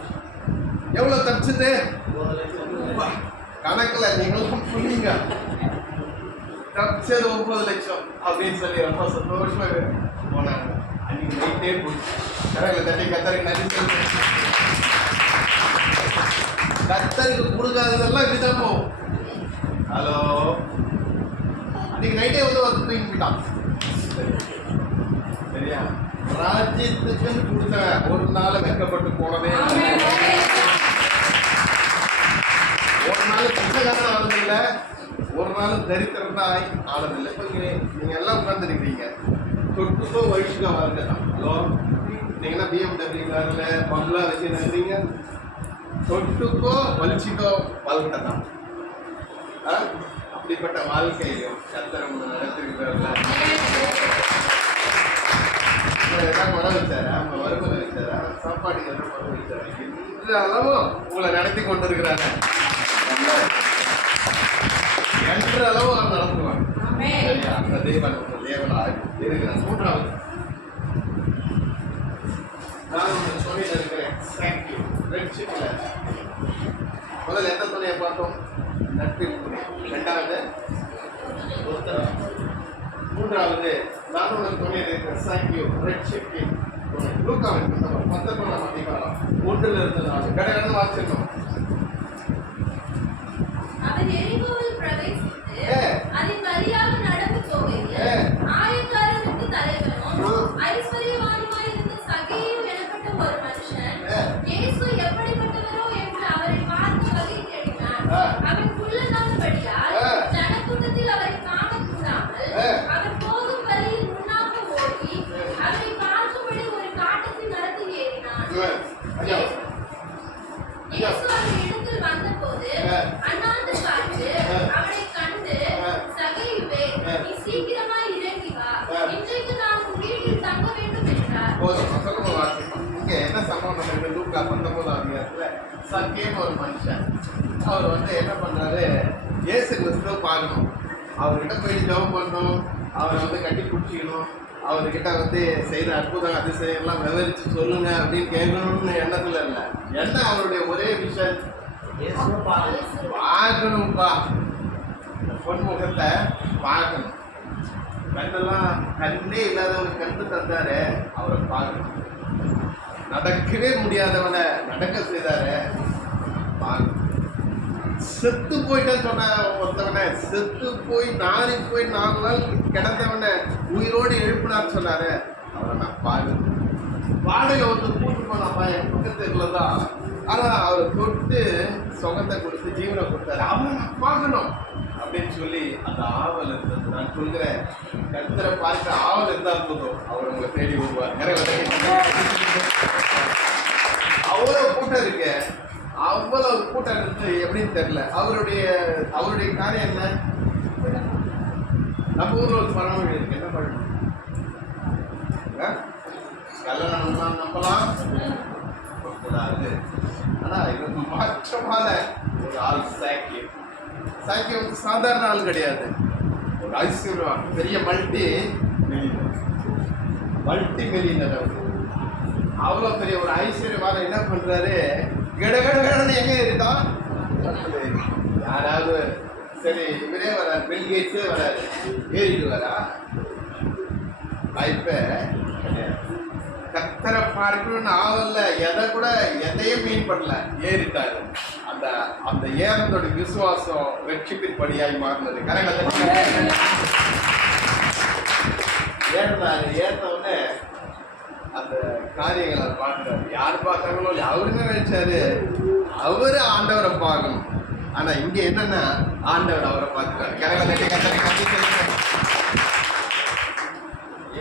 எவ்வளவு தப்பிச்சது? 1 லட்சம். கணக்கில் நீங்களும் புரியுங்க. தப்பிச்சது 9 லட்சம் அப்படின்னு சொல்லி ரொம்ப சந்தோஷமா போனாங்க. அன்னைக்கு நைட்டே போச்சு. கரையில் தட்டி கர்த்தருக்கு நன்றி சொல்லுங்க. கர்த்தருக்கு கொடுக்காததெல்லாம் இப்படிதான் போகும். ஹலோ அன்னைக்கு நைட்டே வந்து தூங்கி போயிட்டான். சரியா? ராஜ்யத்துக்குன்னு கொடுத்த ஒரு நாள் வெக்கப்பட்டு போனதே, ஒரு நாள் பிச்சைக்காரன் ஆனதில்லை, ஒரு நாள் தரித்திரம் தான் ஆனதில்லை. இப்போ நீங்க எல்லாம் உட்கார்ந்துருக்கிறீங்க, தொட்டுக்கோ வயசுக்கோ வாழ்க்கை தான். ஹலோ நீங்கன்னா BMW காரில் பங்களா வச்சு நினைக்கிறீங்க, தொட்டுக்கோ வலிச்சுக்கோ வாழ்க்கை தான். அப்படிப்பட்ட வாழ்க்கையிலும் கர்த்தர் நடத்திருக்கிறார்கள். எதாவது வர வச்சாரா? அவங்க வருமானம் வச்சாரா? சாப்பாட்டுக்கு எதாவது வர வச்சாரா? எந்த அளவும் உங்களை நடத்தி கொண்டு இருக்கிறாங்க. என்ற அளவு அவர் நடத்துவாங்க. அந்த தேவன் தேவனாய் இருக்கிறார். 3வது நான் உங்களுக்கு சொல்லிட்டு இருக்கிறேன். தேங்க்யூ. ஃப்ரெண்ட்ஷிப்ல முதல்ல எந்த துணையை பார்த்தோம்? நட்பின் துணை. 2வது ஒருத்தர். 3வது நான் உங்களுக்கு துணை இருக்கிறேன். தேங்க்யூ. ஃப்ரெண்ட்ஷிப்பின் துணை. லூக்காவின் புத்தகம் 19ஆம் அதிகாரம் 1-4 கடகடன்னு வாசிக்கணும். அவர் எரிகோவில் பிரவேசித்து அதன் வழியாக நடந்து போகையில் ஆயக்காரருக்கு தலைவனும் ஐஸ்வர்யவானுமாய் இருந்த சகேயு எனப்பட்ட ஒரு மனுஷன் இயேசு எப்படிப்பட்டவரோ என்று அவரை பார்த்து வகை தேடினார். அவன் குள்ளனானபடியால் ஜனக்கூட்டத்தில் அவரை காணக்கூடாமல் அவர் போகும் வழியில் முன்னாக ஓடி அவரை பார்க்கும்படி ஒரு காட்டுக்கு நடத்தி ஏறினான். இயேசு அந்த இடத்தில் வந்தபோது அண்ணாந்து பார்த்து அவனை கண்டு, சகேயுவே, நீ சீக்கிரமாய் இறங்கி வா, இன்றைக்கு நான் உன் வீட்டில் தங்க வேண்டும் என்றார். இங்க என்ன சம்பவம் நடக்குது? லூக்கா 19ஆம் அதிகாரத்துல சக்கேன்னு ஒரு மனுஷன், அவர் வந்து என்ன பண்றாரு? இயேசு கிறிஸ்துவை பார்க்கணும், அவர்கிட்ட போயிட்டு ஜெபம் பண்ணணும், அவரை வந்து கட்டி பிடிச்சிக்கணும், அவர்கிட்ட வந்து செய்கிற அற்புதம் அதிசயம் எல்லாம் விவரிச்சு சொல்லுங்க அப்படின்னு கேட்கணும்னு எண்ணத்துல இல்லை. என்ன அவருடைய ஒரே விஷயம்? பார்க்கணும்பா, பொன்முகத்தை பார்க்கணும். கண்ணெல்லாம் கண்ணே இல்லாதவங்க கண்ணு தந்தாரு, அவரை பார்க்கணும். நடக்கவே முடியாதவனை நடக்க செய்தாரு, பார்க்கணும். செத்து போயிட்டேன்னு சொன்ன ஒருத்தவனை, செத்து போய் நாரி போய் 4 நாள் கிடந்தவனை உயிரோடு எழுப்பினான்னு சொன்னாரு, அவரை நான் பார்க்கணும். வாடகை வந்து கூட்டு போனாப்பா என் பக்கத்துல தான், ஆனால் அவரை தொட்டு சுகத்தை கொடுத்து ஜீவனை கொடுத்தாரு, அவனை நான் பார்க்கணும் அப்படின்னு சொல்லி அந்த ஆவல் இருந்தது. நான் சொல்கிறேன், கர்த்தரை பார்க்க ஆவல் இருந்தால் போதும், அவர் உங்களை தேடி வருவார். அவ்வளோ கூட்டம் இருக்கு, அவ்வளவு கூட்டம் இருந்து எப்படின்னு தெரியல. அவருடைய காரியம் என்ன? நம்ம ஊர்ல ஒரு பழமொழி இருக்கு, என்ன பழமொழி? கல்யாணம் நம்பலாம் கூடாது. ஆனா இது மாற்றமான ஒரு ஆள் சாக்கியம். சாக்கியம் வந்து சாதாரண ஆள் கிடையாது, ஒரு ஐஸ்வர்யம், பெரிய மல்டி மில்லியனர். அவ்வளோ பெரிய ஒரு ஐஸ்வர்யவான என்ன பண்றாரு, கடகடன்னு எங்க ஏறிட்டான். யாராவது சரி இவரே வராரு, பில் கேட்ஸே வராரு, ஏறிட்டு வரா வாய்ப்ப கத்தரை பார்க்கணும்னு ஆவல்ல, எதையும் மீன் பண்ணல, ஏறிட்டாரு. அந்த அந்த ஏறதோட விசுவாசம் வெற்றிப்பின் படியாய் மாறினது. ஏறினாரு, ஏறினவுடனே அந்த காரியங்களை பார்க்கிறாரு. யார் பார்த்தாங்களோ அவருமே நினைச்சாரு அவரு ஆண்டவரை பார்க்கணும். ஆனா இங்க என்னன்னா ஆண்டவர் அவரை பார்த்துட்டாரு.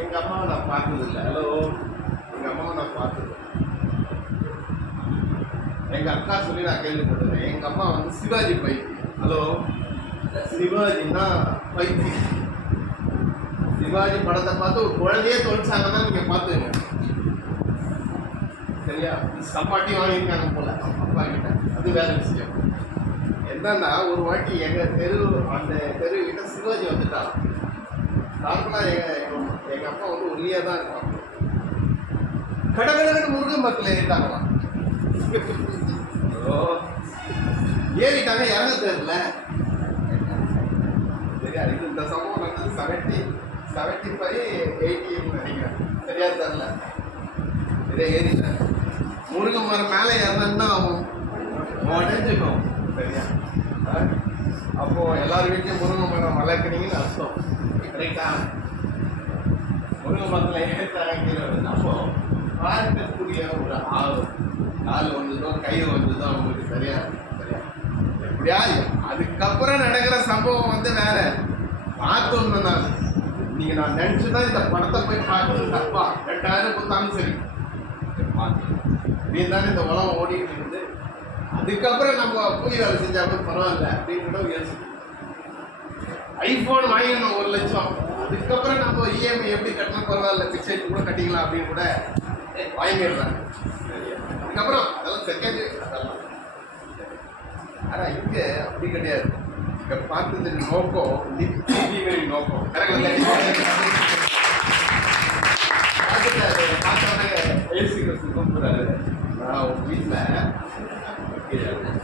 எங்க அம்மாவை நான் பார்த்தது இல்லை. ஹலோ, எங்க அம்மாவை நான் பார்த்தது. எங்க அக்கா சொல்லி நான் கேள்விப்பட்டேன். எங்க அம்மா வந்து சிவாஜி பைத்தியம். ஹலோ, சிவாஜின்னா பைத்தியம். சிவாஜி படத்தை பார்த்து ஒரு குழந்தையே தொழிற்சாங்கன்னா நீங்க பார்த்துங்க. சரியா, சப்பாட்டி வாங்கியிருக்காங்க போல அப்பா கிட்ட. அது வேற விஷயம். என்னன்னா ஒரு வாட்டி எங்க அந்த தெரு கிட்ட சிவாஜி வந்துட்டான். நார்மலா எங்க அப்பா வந்து ஒல்லியா தான் இருக்கான். கடகடகடு முருகன் மக்கள் ஏறிட்டாங்களாம். ஏறிட்டாங்க, இறங்க தெரியல. சரியா, இந்த சம்பவம் நடந்தது 75 நினைக்கிறேன், சரியா தெரியல. சரியா, ஏறிட்டேன். முருகன் மரம் மேலே ஏறணும்னா அவன் உடஞ்சுக்கும். சரியா, அப்போ எல்லாரும் வீட்லையும் முருகன் மரம் வளர்க்குறீங்கன்னு அர்த்தம். கரெக்டா, முருகன் மரத்தில் ஏற்றாங்க கீழே வருது. அப்போ பார்க்கக்கூடிய ஒரு கால் வந்ததோ கை வந்ததோ அவங்களுக்கு சரியா எப்படியா. அதுக்கப்புறம் நடக்கிற சம்பவம் வந்து வேற. பார்த்தோம்னா நான் நினைச்சுதான் இந்த படத்தை போய் பார்க்கணும். தப்பா 2000 கொடுத்தாலும் சரி பார்த்து இப்படி தானே இந்த உலகம் ஓடிட்டு இருக்குது. அதுக்கப்புறம் நம்ம கூலி வேலை செஞ்சா கூட பரவாயில்ல அப்படின்னு கூட யோசிக்கணும். ஐபோன் வாங்கிடணும் 1 லட்சம், அதுக்கப்புறம் நம்ம இஎம்ஐ எப்படி கட்டினா பரவாயில்ல, பிக்ஸ் எடுத்து கூட கட்டிக்கலாம் அப்படின்னு கூட வாங்கிடுறாங்க. அதுக்கப்புறம் அதெல்லாம் செகண்ட், அதெல்லாம். ஆனால் இங்கே அப்படி கிடையாது. இங்கே பார்த்தது நோக்கம் நித்திய ஜீவனின் நோக்கம். கூப்பிடுறாரு, நான் உங்க வீட்டில்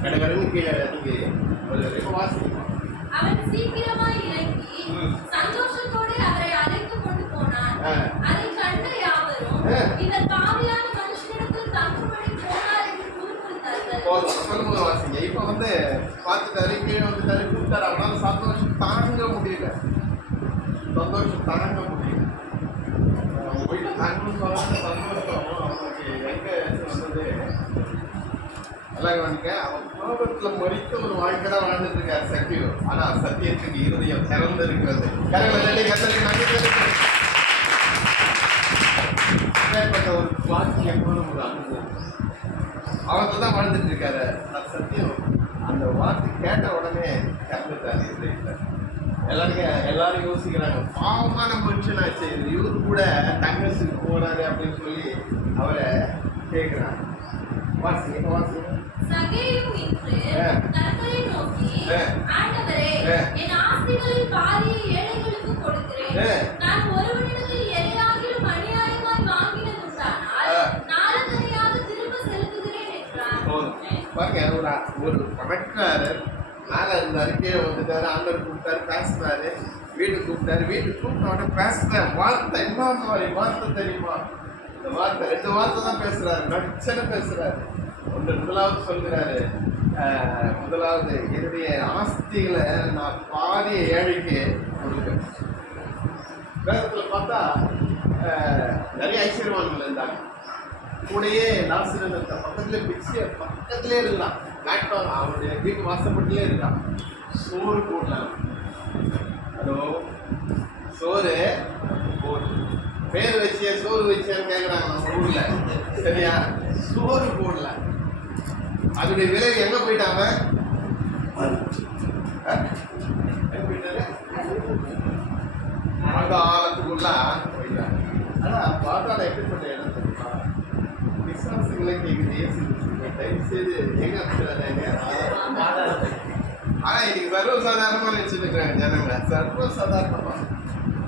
கடகடன்னு கீழே நீங்கள் வாசிக்கணும். அவன் சீக்கிரமாய் இறங்கி சந்தோஷத்தோடு அவரை அழைத்து கொண்டு போனான். அதை கண்ட யாவரும் இந்த பாவியான மனுஷனிடத்தில் தங்கும்படி போனார் என்று கூறினார்கள். வாசிங்க. இப்ப வந்து பார்த்துட்டாரு, கீழே வந்துட்டாரு, கூப்பிட்டாரு. அவனால சந்தோஷம் தாங்க முடியல. அவங்க போயிட்டு தாங்கணும்னு சொல்லாத சந்தோஷம் அவனுக்கு எங்க வந்தது. எல்லாம் கவனிக்க, அவன் பாவத்துல மறித்த ஒரு வாழ்க்கை தான் வாழ்ந்துட்டு இருக்காரு சத்தியம். ஆனா சத்தியத்துக்கு இருதயம் திறந்து இருக்கிறது. ஒரு வாக்கியமான ஒரு அனுபவம் அவர்தான் தான் வாழ்ந்துட்டு இருக்காரு. அது சத்தியம். அந்த வார்த்தை கேட்ட உடனே கறந்துட்டாரு. எல்லாரும் யோசிக்கிறாங்க, பாவமான மனுஷனாச்சு, இவரு கூட தங்கச்சுக்கு போறாரு அப்படின்னு சொல்லி அவரை கேட்கிறாங்க. வாசிங்க. சகேயும் நின்று கர்த்தரை நோக்கி, ஆண்டவரே, என் ஆஸ்திகளில் பாதியை ஏழைகளுக்கு கொடுக்கிறேன். நான் ஒருவனிடத்தில் எதையாகிலும் அநியாயமாய் வாங்கினதுண்டானால் நாளத்தனையாக திரும்ப செலுத்துகிறேன் என்றார். பாருங்க, ஒரு பணக்காரர் மேல இருந்தாரு, கீழே வந்துட்டாரு, ஆண்டவர் கூப்பிட்டாரு, பேசினாரு, வீட்டுக்கு கூப்பிட்டாரு. வீட்டுக்கு கூப்பிட்ட பேசுற வார்த்தை என்ன மாதிரி வார்த்தை தெரியுமா? இந்த வார்த்தை 2 வார்த்தை தான் பேசுறாரு, நடிச்சன பேசுறாரு. முதலாவது சொல்கிறாரு, முதலாவது என்னுடைய ஆஸ்திகளை நான் பாதிய ஏழைக்கு கொடுப்பேன். வேதத்துல பார்த்தா நிறைய ஐஸ்வர்யவான்கள் இருந்தாங்க. கூடயே லாசரு பக்கத்திலே இருக்கலாம். லேப்டாப் அவனுடைய வீட்டு வாசப்பட்டிலே இருக்கான். சோறு போடலாம். ஹலோ, சோறு பேர் வச்சியா சோறு வச்சியான்னு கேட்குறாங்க நம்ம ஊர்ல. சரியா, சோறு போடல. அதனுடைய விளைவு எங்க போயிட்டாங்க? பாதாளத்துக்குள்ள போயிட்டாங்க. ஆனா பாதாளம் எப்படிப்பட்ட இடம் தெரியுமா? உங்களை கேட்குது ஏசி தயவு செய்து எங்க ஆனா இன்னைக்கு சர்வசாதாரணமா நினைச்சிட்டு இருக்கிறாங்க ஜனங்களை. சர்வசாதாரணமா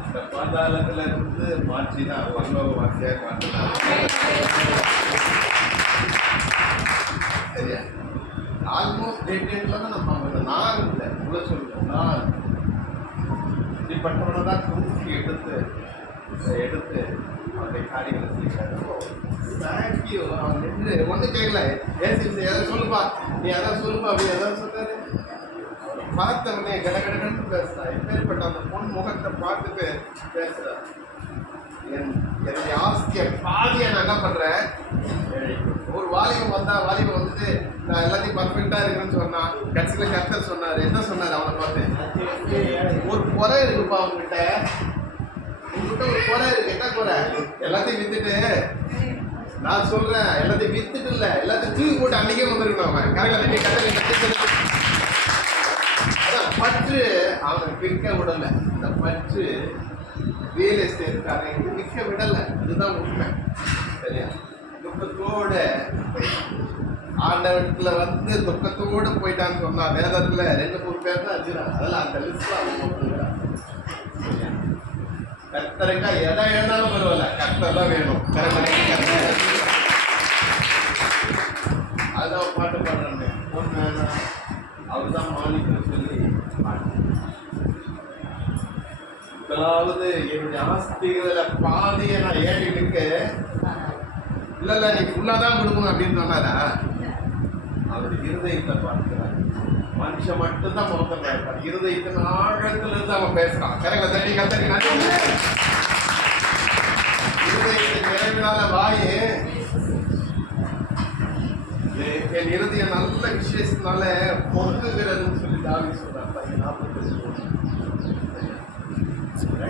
இந்த பாதாளத்துல இருந்து மாற்றிதான் பல்லோக வாசியாக மாற்றினாங்க. சரியா? ஆல்மோஸ்ட் டேட்ல தான் நம்ம அவங்க நான் இல்லை உள்ள சொல்லுவோம். நான் இப்படிப்பட்டவனை தான் தூக்கி எடுத்து அவனுடைய காரியங்களை செய்யறாரு. அவன் நின்று ஒன்றும் கேட்கல. ஏசி எதாவது சொல்லுப்பா, நீ எதாவது சொல்லுப்பா அப்படி எதாவது சொல்றாரு. பார்த்தவனே கடகடன்னு பேசுறான். எப்பேற்பட்ட அந்த பொன் முகத்தை பார்த்துட்டு பேசுறான். என்னுடைய ஆஸ்திய பாதியை நான் என்ன பண்றேன், ஒரு வாலிபம் வந்துட்டு நான் எல்லாத்தையும் பர்ஃபெக்டா இருக்குன்னு சொன்னான். கட்சியில கர்த்தர் சொன்னாரு. என்ன சொன்னாரு அவனை பார்த்து? ஒரு குறை இருக்குப்பா உங்ககிட்ட ஒரு குறை இருக்கு. என்ன குறை? எல்லாத்தையும் வித்துட்டு நான் சொல்றேன், எல்லாத்தையும் வித்துட்டு இல்ல எல்லாத்தையும் தூக்கி போட்டு அன்னைக்கே வந்துருக்கணும். அவன் கரெக்டா பற்று அவனை விற்க விடல. இந்த பற்று ரியல் எஸ்டேட்காரங்க விற்க விடல. இதுதான் உண்மை. சரியா? துக்கத்தோட ஆண்டவத்துல வந்து துக்கத்தோடு போயிட்டான்னு சொன்னா வேதத்துல 2-3 பேர் தான் வச்சுறான். அதெல்லாம் அந்த லிஸ்ட்ல அவங்க கர்த்தருக்கா எதை எழுந்தாலும் பரவாயில்ல, கர்த்தர் தான் வேணும். அதான் பாட்டு பாடுறாங்க. பொண்ணு அவர் தான் மாலிக்னு சொல்லி முதலாவது என்னுடைய ஆஸ்திகளை பாதியை நான் ஏறிட்டு இல்ல நீ ஃபுல்லாதான் கொடுக்கணும் அப்படின்னு சொன்னாரா? அவருடைய இருதயத்தை பார்க்கிறார். மனுஷன் மட்டும்தான் முகத்தை பார்ப்பார். இருதயத்தின் ஆழத்துல இருந்து அவன் பேசுறான். கரெக்டா? தண்ணி கத்தரி இருதயத்தின் நிறைவினால வாயு என் இருதய நல்ல விசேஷத்தினால பொங்குகிறதுன்னு சொல்லி தாவி சொல்றாரு.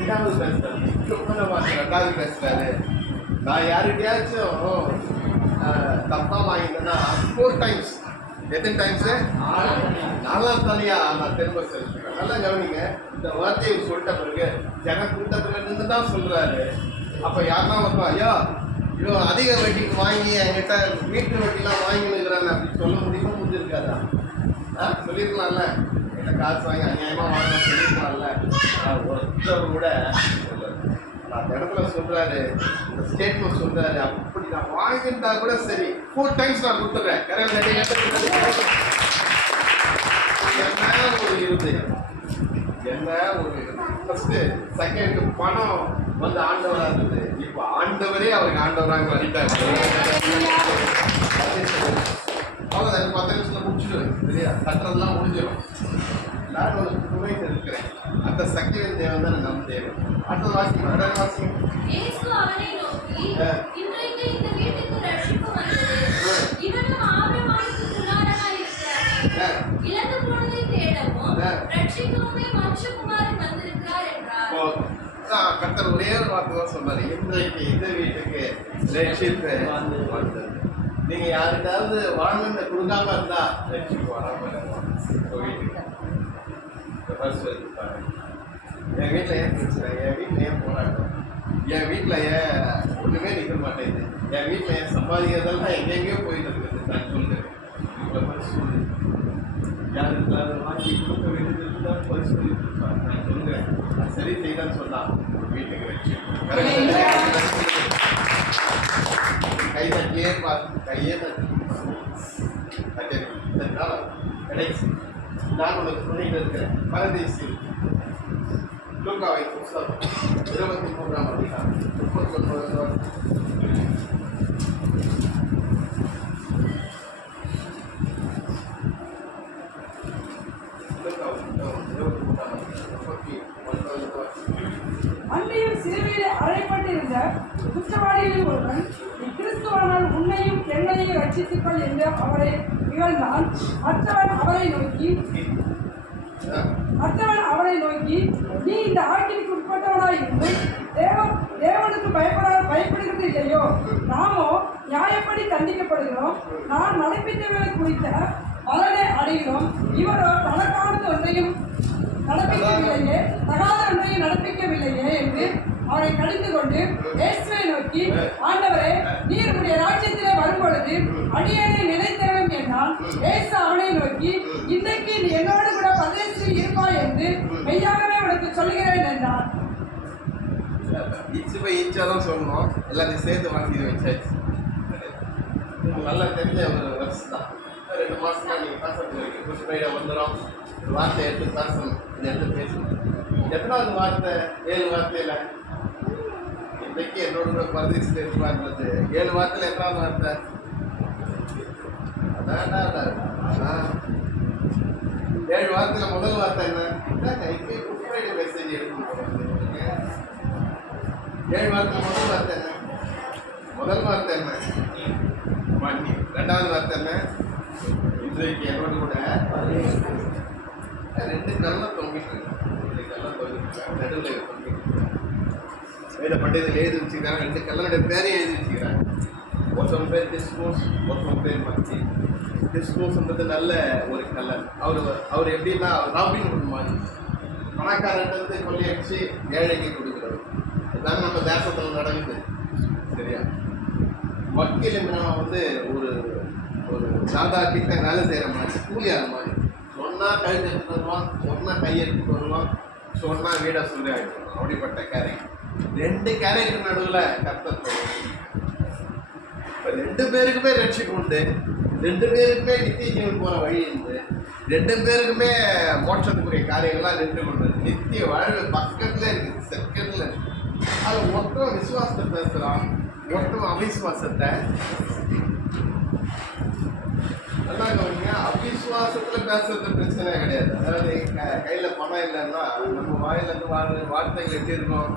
2வது பேசுறாரு. 2வது பேசுறாரு. நான் யாருக்கையாச்சும் தப்பா வாங்கிட்டேன்னா 4 டைம்ஸ். எத்தனை டைம்ஸ்? 4ஆம் தலையா நான் திரும்ப செலுத்துறேன். நல்லா கவனிங்க. இந்த வார்த்தையை சொல்லிட்ட பிறகு ஜன கூட்டத்துல இருந்து தான் சொல்றாரு. அப்ப யாருன்னா வருவா, ஐயோ இவ்வளோ அதிக வட்டிக்கு வாங்கி என்கிட்ட வீட்டு வட்டிலாம் வாங்கினுக்கிறாங்க அப்படின்னு சொல்ல முடியுமா? முடிஞ்சிருக்காதா? சொல்லியிருக்கலாம்ல. என்கிட்ட காசு வாங்கி அநியாயமாக வாங்க சொல்லியிருக்கலாம்ல. ஒருத்தர் கூட அந்த இடத்துல சொல்றாரு, இந்த ஸ்டேட்மெண்ட் சொல்றாரு, அப்படி நான் வாங்கிட்டா கூட சரி 4 டைம்ஸ் நான் கொடுத்துட்றேன். என்ன ஒரு இருதயம், என்ன ஒரு ஃபர்ஸ்ட் செகண்ட் பணம் வந்து ஆண்டவரா இருந்தது. இப்போ ஆண்டவரே அவருக்கு ஆண்டவராக வந்துட்டார். அவ்வளோதான். 10 நிமிஷத்துல முடிச்சிடுவேன். சரியா? கட்டுறதுலாம் முடிஞ்சிடும். நான் ஒரு துணை இருக்கிறேன். அந்த சக்தியின் தேவன் தான் நம்ம தேவன். அடுத்த வாசிக்கும். அடுத்த வாசிக்கும். இயேசு அவனை நோக்கி, இன்றைக்கு இந்த வீட்டுக்கு ரட்சிப்பு வந்தது. இவனும் ஆபிரகாமுக்கு குமாரனாய் இருக்கிறானே. இழந்து போனதை தேடவும் ரட்சிக்கவுமே மனுஷகுமாரன் வந்திருக்கிறார் என்றார். கர்த்தர் ஒரே ஒரு வார்த்தை தான் சொன்னாரு. இன்றைக்கு இந்த வீட்டுக்கு ரட்சிப்பு வந்தது. நீங்க யாருக்காவது வாழ்ந்த கொடுக்காம இருந்தா ரட்சிப்பு வராம வீட்டுக்கு என் வீட்டில் ஏன் பிரச்சனை, என் வீட்டில் ஏன் போராட்டம், என் வீட்டில் ஏன் ஒன்றுமே நிற்க மாட்டேங்குது, என் வீட்டில் ஏன் சம்பாதிக்கிறதெல்லாம் எங்கெங்கேயோ போயிட்டு இருக்குது. நான் சொல்லுறேன், இவ்வளோ பரிசு யாருக்கு அதை வாங்கி கொடுக்க வேண்டியது தான் பரிசு நான் சொல்லுறேன். நான் சரி செய்தான்னு சொன்னான். வீட்டுக்கு வச்சு கை தட்டியே பார்த்து கையே தட்டி கடைசி நான் உனக்கு துணையில் இருக்கிறேன். பரதேசி லூக்காவை புத்தகம் 23ஆம் அதிகாரம் 39 அன்றையும் சிலுவையிலே அறையப்பட்டிருந்த குற்றவாளிகளில் ஒருவன், நீ கிறிஸ்துவானால் உன்னையும் என்னையும் ரட்சித்துக்கொள் என்று அவரை இகழ்ந்தான். மற்றவன் அவரை நோக்கி நீ இந்த ஆக்கிற்கு உட்பட்டவனாய் இருந்து தேவனுக்கு பயப்படுகிறது இல்லையோ? நாமோ நியாயப்படி தண்டிக்கப்படுகிறோம். நான் நடப்பித்தவர்களை குறித்த பலனை அடைகிறோம். இவரோ தனக்கானது ஒன்றையும் நடப்பிக்கவில்லையே, தகாத ஒன்றையும் நடப்பிக்கவில்லையே என்று அவரை கடிந்து கொண்டு இயேசுவை நோக்கி, ஆண்டவரே, நீர் உடைய ராஜ்யத்திலே வரும்பொழுது இன்ச்சு பை இன்ச்சாக தான் சொல்லணும், எல்லாத்தையும் சேர்த்து வாங்கி வச்சாச்சு. உங்களுக்கு நல்லா தெரிஞ்ச ஒரு வருஷம் தான். 2 மாதம் தான் நீங்கள் பேசுறது வரைக்கும் குட் ஃப்ரைடே வந்துடும். ஒரு வார்த்தை எடுத்து பேசணும், இதை எடுத்து பேசணும். எத்தனாவது வார்த்தை? 7 வார்த்தையில். இன்றைக்கு என்னோட கூட பரதேசில் இருப்பார்ன்றது 7 வார்த்தையில் எத்தனாவது வார்த்தை? அதான் 7 வார்த்தையில் முதல் வார்த்தை என்ன? இப்போ குட் ஃப்ரைடே மெசேஜ் எடுக்கணும். 7 வார்த்தையில் முதல் வார்த்தை என்ன? முதல் வார்த்தை என்ன? மன்னி. 2வது வார்த்தை என்ன? இன்றைக்கு என்னோட கூட 2 கல்லம் தொங்கிட்டு இருக்கு. 2 கல்லம் தொங்கிட்டு நடுவில் தொங்கிட்டு வேலை பட்டயத்தில் எழுதி வச்சுக்கிறாங்க. 2 கல்லனுடைய பேரையும் எழுதி வச்சுக்கிறாங்க. ஒருத்தவங்க பேர் டிஸ்கோஸ், ஒருத்தவங்க பேர் மச்சி. டிஸ்கோஸ்ன்றது நல்ல ஒரு கல்லன். அவர் எப்படின்னா ராபின்ஹுட் மாதிரி பணக்காரன்றது கொள்ளையடிச்சு ஏழைக்கு கொடுக்குறவர். இதுதான் நம்ம தேசத்தில் நடக்குது. சரியா? வக்கீலுங்கிறவன் ஒரு ஒரு சாதா கிட்ட வேலை செய்கிற மாதிரி, கூலியார் மாதிரி. சொன்னால் கழுத்து எடுத்துட்டு வருவான், சொன்னால் கை எடுத்துட்டு வருவான், சொன்னால் வீடை சொல்லி ஆகிடுவான். அப்படிப்பட்ட கேரக்டர். 2 கேரக்டர் நடுவில் கர்த்தர். இப்போ 2 பேருக்குமே ரட்சிப்பு உண்டு, 2 பேருக்குமே நித்திய ஜீவன் போகிற வழி இருந்து, 2 பேருக்குமே மோட்சத்துக்குரிய காரியங்கள்லாம் 2 கொண்டு நித்திய வாழ்வு பக்கத்தில் இருக்குது, செகண்டில் இருக்குது. அது ஒருத்தன் விசுவாசத்தை பேசுகிறான், ஒருத்தன் அவிசுவாசத்தை. நல்லா கவனிங்க, அவிசுவாசத்தில் பேசுறது பிரச்சனை கிடையாது. அதாவது கையில் பணம் இல்லைன்னா நம்ம வாயிலேருந்து வார்த்தைகள் எப்படி இருக்கும்?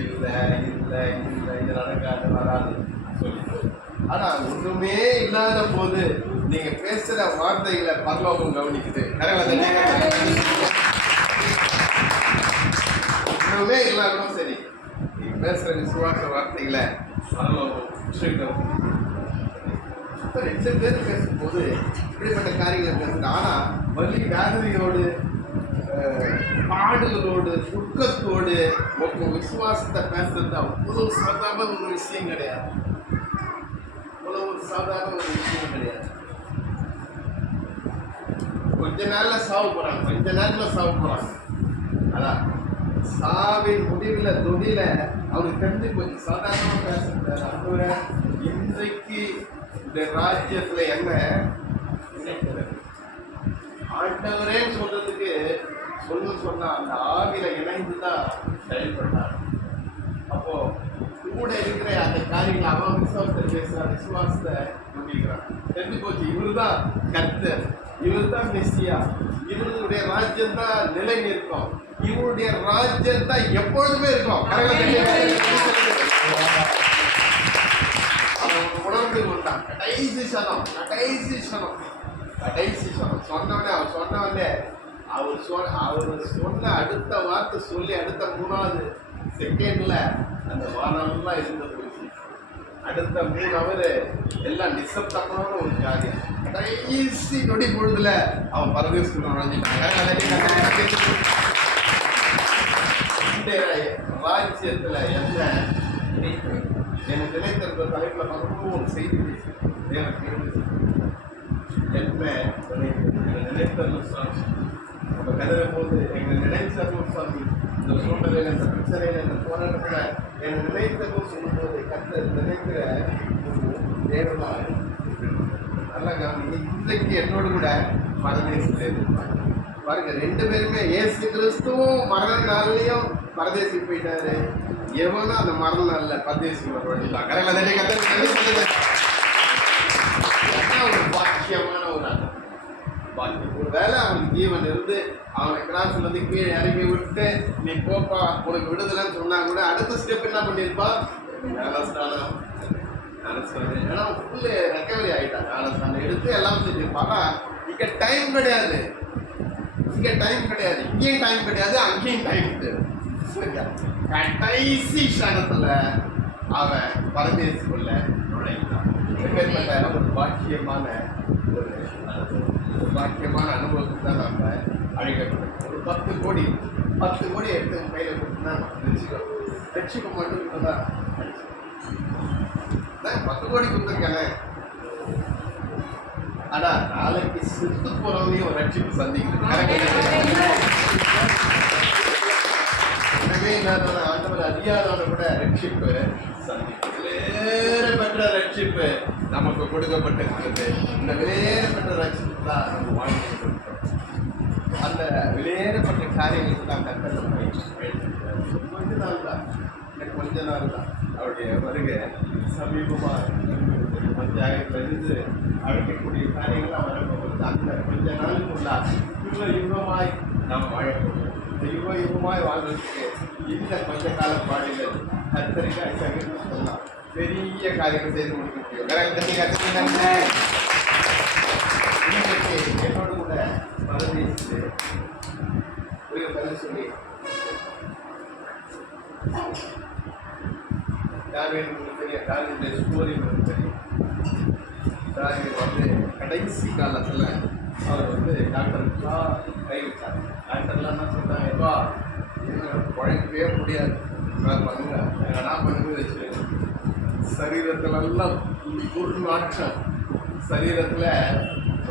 இல்லை இல்லை இல்லை, இது நடக்காது, வராது சொல்லி. ஆனால் ஒன்றுமே இல்லாத போது நீங்கள் பேசுகிற வார்த்தைகளை பரலோகம் கவனிக்குது. ஒன்றுமே இல்லாமலும் சரி, நீங்கள் பேசுகிற விசுவாச வார்த்தைகளை பரலோகம் கவனிக்குது. இப்போ 2 பேர் பேசும்போது இப்படிப்பட்ட காரியங்களை பேசுகிறேன். ஆனால் வலி வேதனையோடு, பாடுகளோடு, துக்கத்தோடு ஒரு விசுவாசத்தை பேசுறது அவ்வளோ சாதாரண ஒரு விஷயம் கிடையாது. அவ்வளோ ஒரு சாதாரண ஒரு விஷயம் கிடையாது. கொஞ்ச நாளில் சாவு போகிறாங்க, கொஞ்ச நேரத்தில் சாவு போகிறாங்க. அதான் சாவின் முடிவில் தொழில அவருக்கு தெரிஞ்சு கொஞ்சம் சாதாரணமாக பேசுறாரு. அவரை இன்றைக்கு இந்த ராஜ்யத்துல என்ன ஆண்டவரே சொல்றதுக்கு சொன்னா அந்த ஆவில இணைந்துதான் செயல்பட்டார். அப்போ கூட இருக்கிற அந்த காரியங்களை அவன் விசுவாசத்தை பேசுறான், விசுவாசத்தை நம்பிக்கிறான். தெரிஞ்சு போச்சு, இவரு தான் கர்த்தர், இவர் தான் மெஸ்ஸியா, இவருடைய ராஜ்யம் தான் நிலை நிற்கும், இவருடைய ராஜ்யம் தான் எப்பொழுதுமே இருக்கும். உணர்ந்து கொண்டான். கடைசி சனம் சொன்னவனே அவர் சொன்ன அடுத்த வார்த்தை சொல்லி அடுத்த 3வது செகண்ட்ல அந்த வானம்லாம் இருந்து போச்சு. அடுத்த 3 அவர் எல்லாம் நிசப்தமான ஒரு காரியம். கடைசி நொடி பொழுதுல அவன் பரதேசத்துக்கு நுழைஞ்சிட்டான். இந்த ராஜ்யத்துல என்ன எனக்கு நினைத்திருந்த தலைப்பில் ரொம்ப ஒரு செய்தி எனக்கு என்ன நினைத்தருள் சுவாமி. நம்ம கதவை போது எங்களை நினைத்தருள் சுவாமி. இந்த சூழ்நிலையில், இந்த பிரச்சனையில், இந்த போராட்டத்தில் என்னை நினைத்தருள் சொல்லும்போது கத்த நினைக்கிற தேவனாக நல்லா கவனிங்க. இன்றைக்கு என்னோடு கூட பரதேசத்தில் இருப்பாங்க பாருங்க. 2 பேருமே இயேசு கிறிஸ்துவும் மரண நாள்லையும் பரதேசி போயிட்டாரு. எவனும் அந்த மரண நாளில் பரதேசி வரலாம். ஒரு பாக்கியமான ஒரு பாக்கியம். ஒரு வேலை அவனுக்கு ஜீவன் இருந்து அவனை கிராஸ்ல இருந்து கீழே இறங்கி விட்டு நீ போப்பா உனக்கு விடுதலைன்னு சொன்னா கூட அடுத்த ஸ்டெப் என்ன பண்ணியிருப்பா? ஞானஸ்தானம். ஏன்னா ஃபுல்லு ரெக்கவரி ஆகிட்டான். ஞானஸ்தானம் எடுத்து எல்லாம் செஞ்சிருப்பாங்க. இங்கே டைம் கிடையாது, இங்கேயும் டைம் கிடையாது, அங்கேயும் டைம் கிடையாது. கடைசி க்ஷணத்துல அவன் பரதேசிக்குள்ள நுழைந்தான். ஒரு பாக்கியமான அனுபவத்துக்கு தான் நம்ம அழைக்கப்படும். ஒரு 10 கோடி எடுத்து கையில கொடுத்தா ரட்சிக்க மட்டும் தான் 10 கோடி கொடுத்துருக்கானே. ஆனா நாளைக்கு செத்து போறவனையும் ஒரு ரட்சிப்பு சந்திக்கணும். எனவே ஆண்டவரே இல்லாதவன ஆண்டவர் அறியாதவன கூட ரட்சிப்பு சந்திப்பு விலையேறப்பட்ட ரட்சிப்பு நமக்கு கொடுக்கப்பட்டிருக்கிறது. இந்த விலையேறப்பட்ட ரட்சிப்பு தான் நம்ம வாழ்க்கை கொடுக்கிறோம். அந்த விலையேறப்பட்ட காரியங்களுக்கு தான் கர்த்தர் கொஞ்ச நாள் தான், எனக்கு கொஞ்ச நாள் தான் அவருடைய வருகை சமீபமாக பஞ்சாயத்திலிருந்து அழைக்கக்கூடிய காரியங்கள்லாம் வரப்போகுது. அந்த கொஞ்ச நாளுக்குள்ளா யுகமாய் நாம் வாழப்போகிறோம். இந்த யுகமாய் வாழ்வதற்கு இந்த கொஞ்ச கால பாடிகள் கத்தரிக்காய் சகித்து சொல்லலாம் பெரிய காரியங்கள் செய்து முடிக்க முடியும். இன்றைக்கு என்னோடு கூட பரதேசித்து ஒரு கதை சொல்லி தாவீதுடைய ஸ்டோரி தெரியும். தாவீது வந்து கடைசி காலத்தில் அவர் வந்து டாக்டருக்குலாம் கை வச்சார். டாக்டர்லாம் என்ன சொல்கிறாங்க, எப்பா குழைக்கவே முடியாது, பண்ணுங்க என்ன பண்ணுங்க வச்சு சரீரத்துலெல்லாம் துர்நாற்றம், சரீரத்தில்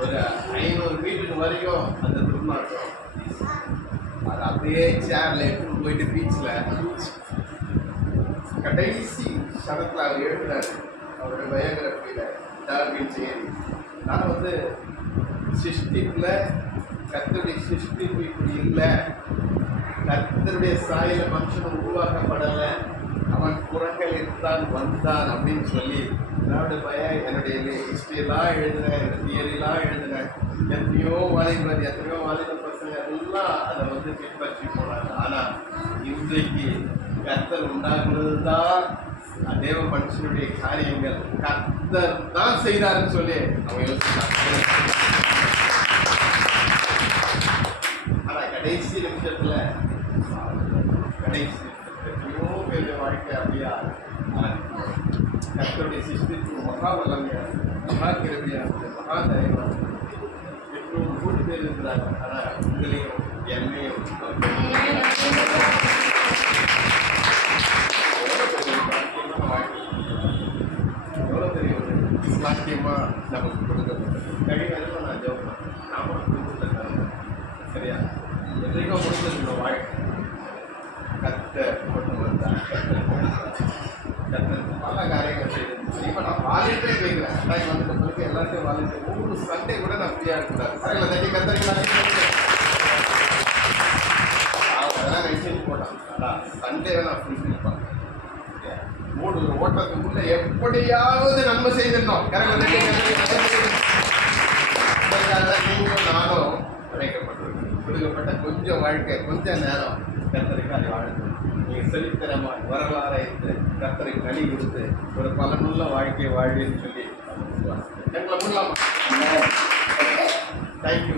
ஒரு 500 மீட்டருக்கு வரைக்கும் அந்த துர்நாற்றம். அது அப்படியே சேர்ல எடுத்துட்டு போயிட்டு பீச்சில் கடைசி சடத்தில் அவர் எழுதுறாரு அவருடைய பயோகிராஃபியில் டார்வின் செய்தி. நான் வந்து சிருஷ்டிப்பில் கர்த்தருடைய சிருஷ்டிப்பு இப்படி இல்லை, கர்த்தருடைய சாயல மனுஷன் உருவாக்கப்படலை, அவன் குரங்களில் தான் வந்தான் அப்படின்னு சொல்லி என்னுடைய ஹிஸ்ட்ரியெல்லாம் எழுதினேன், தியரிலாம் எழுதினேன். எத்தனையோ வாலிபர் பசங்க எல்லாம் அதை வந்து பின்பற்றி போனாங்க. ஆனால் இன்றைக்கு கர்த்தர் உண்டாக்குறது தான் தேவ மனுஷனுடைய காரியங்கள் கர்த்தர் தான் செய்தாருன்னு சொல்லி அவன் யோசிச்சான். ஆனால் கடைசி நிமிஷத்தில் எத்தனையோ பேருடைய வாழ்க்கை அப்படியா கர்த்தருடைய சிருஷ்டிக்கு மகா வல்லமையாக, மகா கிருபையாக, மகா தயவாக 800 பேர் இருக்கிறாங்க. ஆனால் உங்களையும் என்னையும் எவ்வளோ பெரிய ஒரு சாத்தியமாக நமக்கு கொடுக்கப்பட்டது. கழிவு நான் ஜோப்பேன் நாம கொடுத்துருக்காங்க. சரியா என்றைக்கும் கொடுத்துருக்க வாழ்க்கை கர்த்தர் கொண்டு வந்தார். கர்த்தர் பல காரியங்கள் செய்து. இப்போ நான் வாலிட்டே கேட்குறேன். அட்டாக் வந்துட்டு பிறகு எல்லாத்தையும் வாலிட்டு ஒவ்வொரு சண்டே கூட நான் ஃப்ரீயாக இருக்கக்கூடாது. சரிங்களா தட்டி கர்த்தருக்கு அதெல்லாம் மெசேஜ் போட்டான். அதான் சண்டேவை நான் ஃபுல்ஃபில் பண்ணேன். மூணு ஓட்டத்துக்குள்ள எப்படியாவது நன்மை செய்திருந்தோம். நீங்களும் நானும் கொடுக்கப்பட்ட கொஞ்சம் வாழ்க்கை, கொஞ்சம் நேரம் கர்த்தருக்காக வாழ்ந்து நீங்கள் செழித்திரமாய் வரலாறை கர்த்தரை கனி கொடுத்து ஒரு பலனுள்ள வாழ்க்கையை வாழ்வேன்னு சொல்லி எங்களை முன்னாமா. தேங்க்யூ.